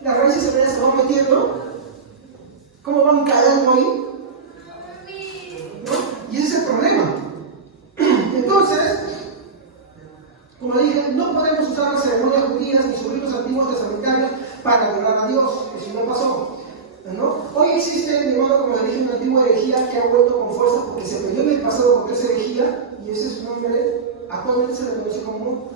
las raíces hebreas se van metiendo, cómo van calando ahí, ¿no? Y ese es el problema. Entonces, como dije, no podemos usar las ceremonias judías ni sus ritos antiguos testamentarios para adorar a Dios, eso no pasó, ¿no? Hoy existe, mi hermano, como le dije, una antigua herejía que ha vuelto con fuerza porque se peleó en el pasado con esa herejía, y ese es su nombre, actualmente se le conoce como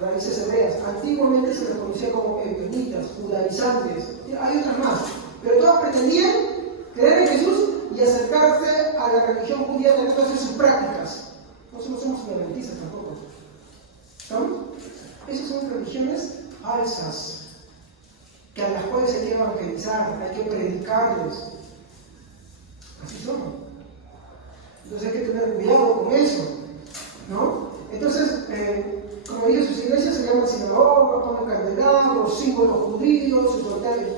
raíces hebreas. Antiguamente se les conocía como ebionitas, judaizantes, hay otras más, pero todas pretendían creer en Jesús y acercarse a la religión judía teniendo hacer sus prácticas. Nosotros no somos adventistas tampoco. ¿No? Esas son religiones falsas, que a las cuales hay que evangelizar, hay que predicarles. Así son. Entonces hay que tener cuidado con eso, ¿no? Entonces, como digo, sus iglesias se llaman sinagogas, ponen candelabros, símbolos judíos, sus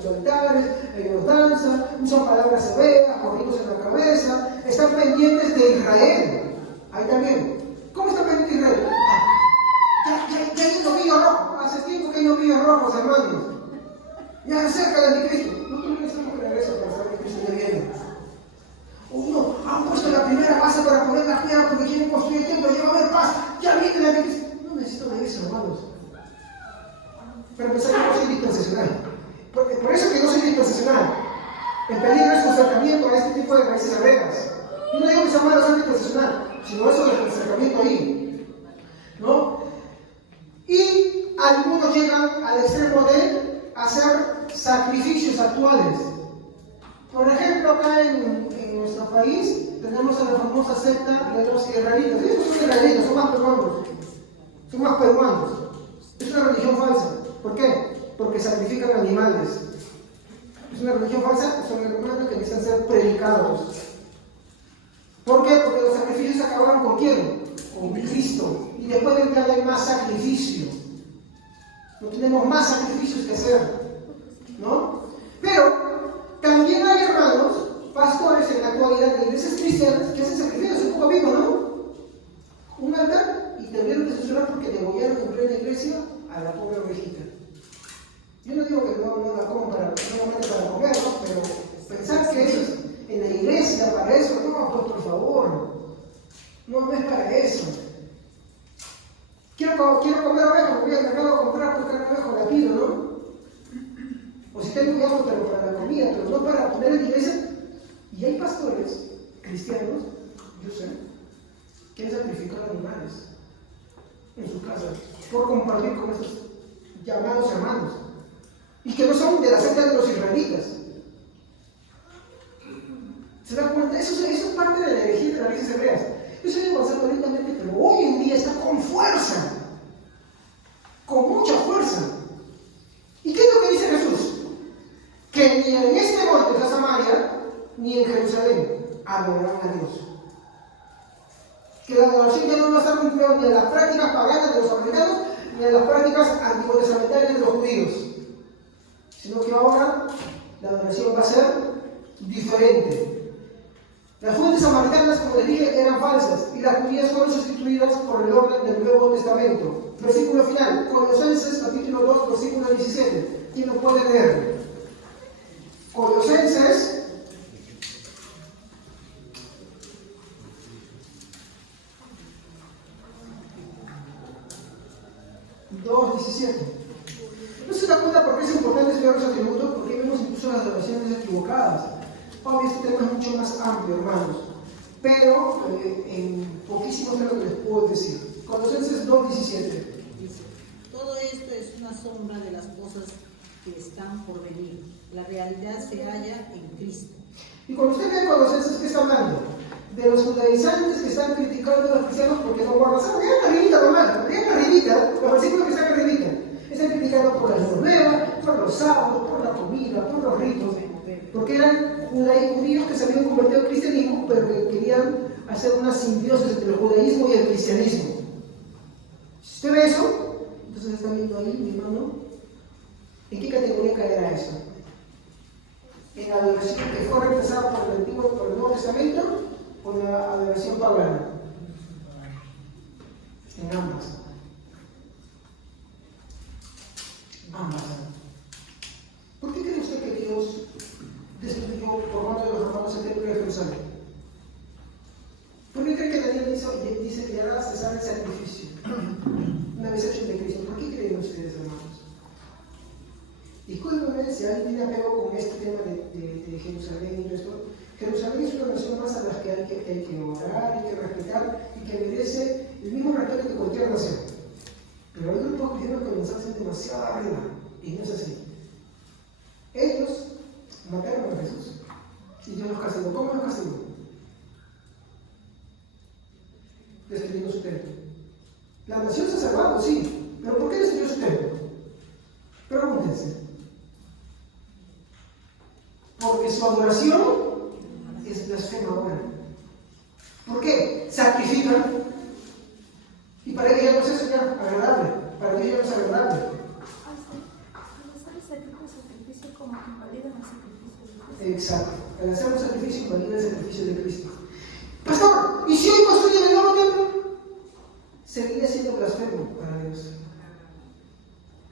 altares, ellos danzan, usan palabras hebreas, gorritos en la cabeza, están pendientes de Israel. Ahí también. ¿Cómo está pendiente de Israel? Ya hay un novillo rojo, hace tiempo que hay novillos rojos, hermanos. Ya cerca del anticristo. No necesitamos creer eso para saber que Cristo ya viene. Uno, han puesto la primera base para poner la piedra porque quieren construir el templo, ya va a haber paz, ya viene el anticristo. No necesito de eso, hermanos. Pero empezar, yo no soy dispensacional. Por eso que no soy dispensacional. El peligro es su acercamiento a este tipo de raíces hebreas. Yo no digo que sea malo ser dispensacional, sino eso del acercamiento ahí, ¿no? Y algunos llegan al extremo de hacer sacrificios actuales. Por ejemplo, acá en nuestro país tenemos a la famosa secta de los israelitas. Ellos no son israelitas, son más peruanos. Son más peruanos. Es una religión falsa. ¿Por qué? Porque sacrifican animales. Es una religión falsa, son animales que necesitan ser predicados. ¿Por qué? Porque los sacrificios se acabaron con quién? Con Cristo. Y después de que hay más sacrificio. No tenemos más sacrificios que hacer, ¿no? Pero también hay hermanos, pastores en la actualidad de iglesias cristianas que hacen sacrificios en poco vivo, ¿no? Un altar y tuvieron que censurar porque degollaron en plena iglesia a la pobre ovejita. Yo no digo que no la coman para comer, ¿no? Pero pensar que eso es en la iglesia para eso, no, pues por favor, no es para eso. Quiero comer oveja, voy al mercado a comprar pues carne de oveja, la pido, ¿no? O si tengo gasto, pero para la comida, pero no para poner en la iglesia. Y hay pastores cristianos, yo sé, que han sacrificado animales en sus casas por compartir con esos llamados hermanos y que no son de la secta de los israelitas. ¿Se dan cuenta? Eso es parte de la herejía de las raíces hebreas. Yo estoy avanzando lentamente, pero hoy en día está con fuerza, con mucha fuerza. ¿Y qué es lo que dice Jesús? Que ni en este monte de Samaria, ni en Jerusalén adorarán a Dios. Que la adoración ya no va a estar vinculada ni a las prácticas paganas de los americanos, ni a las prácticas antitestamentarias de los judíos, sino que ahora la adoración va a ser diferente. Las fuentes samaritanas, como les dije, eran falsas y las judías fueron sustituidas por el orden del Nuevo Testamento. Versículo final, Colosenses capítulo 2, versículo 17. ¿Quién lo puede leer? Colosenses ¿No se da cuenta por qué es importante estudiar los atributos? Porque vemos incluso las adoraciones equivocadas. Obvio, este tema es mucho más amplio, hermanos, pero en poquísimo es lo que les puedo decir. Colosenses 2:17. Todo esto es una sombra de las cosas que están por venir. La realidad se halla en Cristo. Y cuando usted ve Colosenses, ¿qué está hablando? De los judaizantes que están criticando a los cristianos porque no guardan sábado. Vean la arribita nomás, vean la arribita, los versículos que están arribita. Están criticados por las normas, por los sábados, por la comida. comida, por los ritos, porque eran judíos que se habían convertido al cristianismo, pero que querían hacer una simbiosis entre el judaísmo y el cristianismo. Si usted ve eso, entonces está viendo ahí, mi hermano, ¿en qué categoría caerá eso? ¿En la adoración que fue reemplazada por el Nuevo Testamento o en la adoración pagana? En ambas. Ambas. ¿Por qué cree usted que Dios destruyó por mano de los romanos el templo de Jerusalén? ¿Por qué cree que Daniel dice que hará cesar el sacrificio? Una decepción de Cristo. ¿Por qué creen ustedes, hermanos? Discúlpenme si alguien tiene apego con este tema de Jerusalén y todo esto. Jerusalén es una nación más a las que hay que orar, hay que respetar y que merece el mismo respeto que cualquier nación. Pero hay grupos cristianos que nos hacen demasiado arriba y no es así. Ellos mataron a Jesús y Dios los castigó. ¿Cómo los castigó? Destruyendo su templo. La nación se ha salvado, sí, pero ¿por qué destruyó su templo? Pregúntense. Porque su adoración es blasfemadora. ¿Por qué? Sacrifican. Y para que ya no es eso ya agradable. Para que ya no es agradable. Sacrificio como que invalida el sacrificio de Cristo. Exacto. Al hacer un sacrificio invalida el sacrificio de Cristo. Pastor, ¿y si hoy construyen el nuevo templo? Seguiría siendo blasfemo para Dios.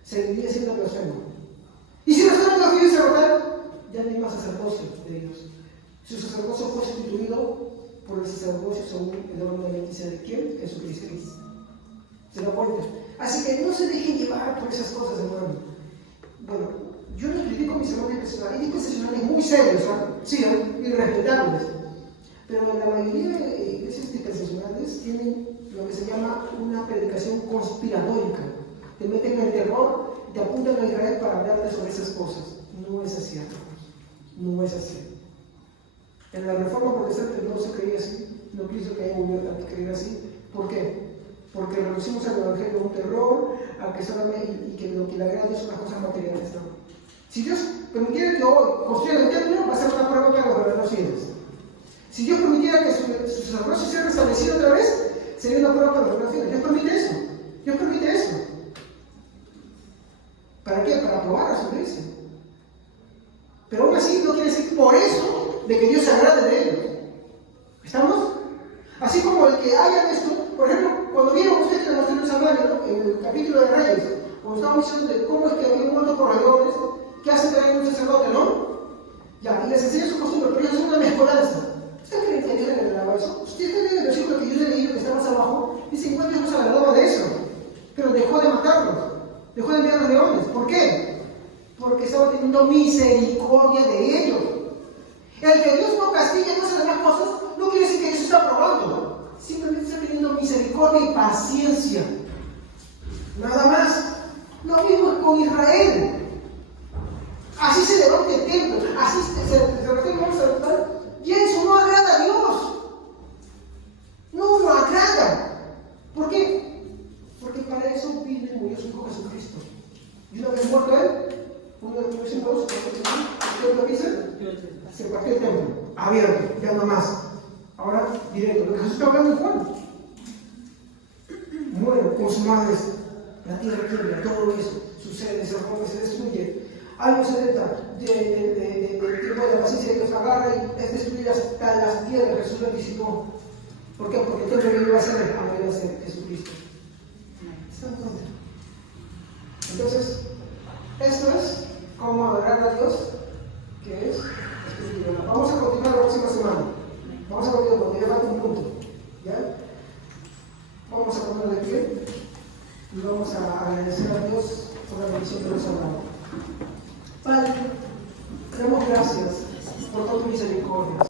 Seguiría siendo blasfemo. ¿Y si restauran la vida sacerdotal? Ya no hay más sacerdocio de Dios. Su sacerdocio fue sustituido por el sacerdocio según el orden de Melquisedec. ¿De quién? Jesucristo. ¿Se da cuenta? Así que no se dejen llevar por esas cosas, hermano. Bueno, yo no critico a mis hermanos dispensacionales. Hay dispensacionales muy serios, sí, irrespetables. Pero la mayoría de iglesias dispensacionales tienen lo que se llama una predicación conspiranoica. Te meten en el terror, te apuntan a Israel para hablarle sobre esas cosas. No es así, hermanos. No es así. En la Reforma Protestante no se creía así. No pienso que haya volvido a creer así. ¿Por qué? Porque reducimos al Evangelio a un terror, a que solamente, y que lo que le agrada es una cosa materiales. ¿No? Si Dios permitiera que hoy construyan el templo, va a ser una prueba para los verdaderos fieles. Si Dios permitiera que su sacerdocio sea restablecido otra vez, sería una prueba para los verdaderos fieles. Dios permite eso. Dios permite eso. ¿Para qué? Para probar a su iglesia. Pero aún así no quiere decir por eso de que Dios se agrade de ellos. ¿Estamos? Así como el que hayan esto, por ejemplo, cuando vieron ustedes que mostré en Samaria, ¿no? En el capítulo de Reyes, cuando estábamos diciendo de cómo es que había muerto por leones, ¿qué hace traer un sacerdote, no? Ya, y les enseña su costumbre, pero ellos hacen una mezcolanza. ¿Ustedes creen que Dios le agradaba eso? Ustedes creen que el versículo que yo le leí, que está más abajo, dice igual Dios no se agradaba de eso, pero dejó de matarlos, dejó de enviar a los leones. ¿Por qué? Porque estaba teniendo misericordia de ellos. El que Dios no castiga y no hace las cosas, no quiere decir que Dios está probando. Simplemente está teniendo misericordia y paciencia. Nada más. Lo mismo es con Israel. Así se levanta el templo, así se refiere a saltar. Y eso no agrada a Dios. No lo agrada. ¿Por qué? Porque para eso vino y murió su Hijo Jesucristo. Y una vez muerto Él, uno de los símbolos, ¿usted lo dice? Se partió el templo, abierto, ya no más. Ahora, directo, lo que Jesús está hablando en Juan. Muere, consumado es. La tierra quiebra, todo eso sucede, se rompe, se destruye. Algo se trata del tiempo de la paciencia de Dios, agarra y es destruir hasta las piedras. Jesús lo anticipó. ¿Por qué? Porque el templo que iba a ser, como iba a ser Jesucristo. ¿Están entendiendo? Entonces, esto es cómo adorar a Dios, que es espiritual. Vamos a continuar la próxima semana. Vamos a continuar porque ya falta un punto. ¿Ya? Vamos a poner de pie y vamos a agradecer a Dios por la bendición que nos ha dado. Padre, te damos gracias por toda tu misericordia.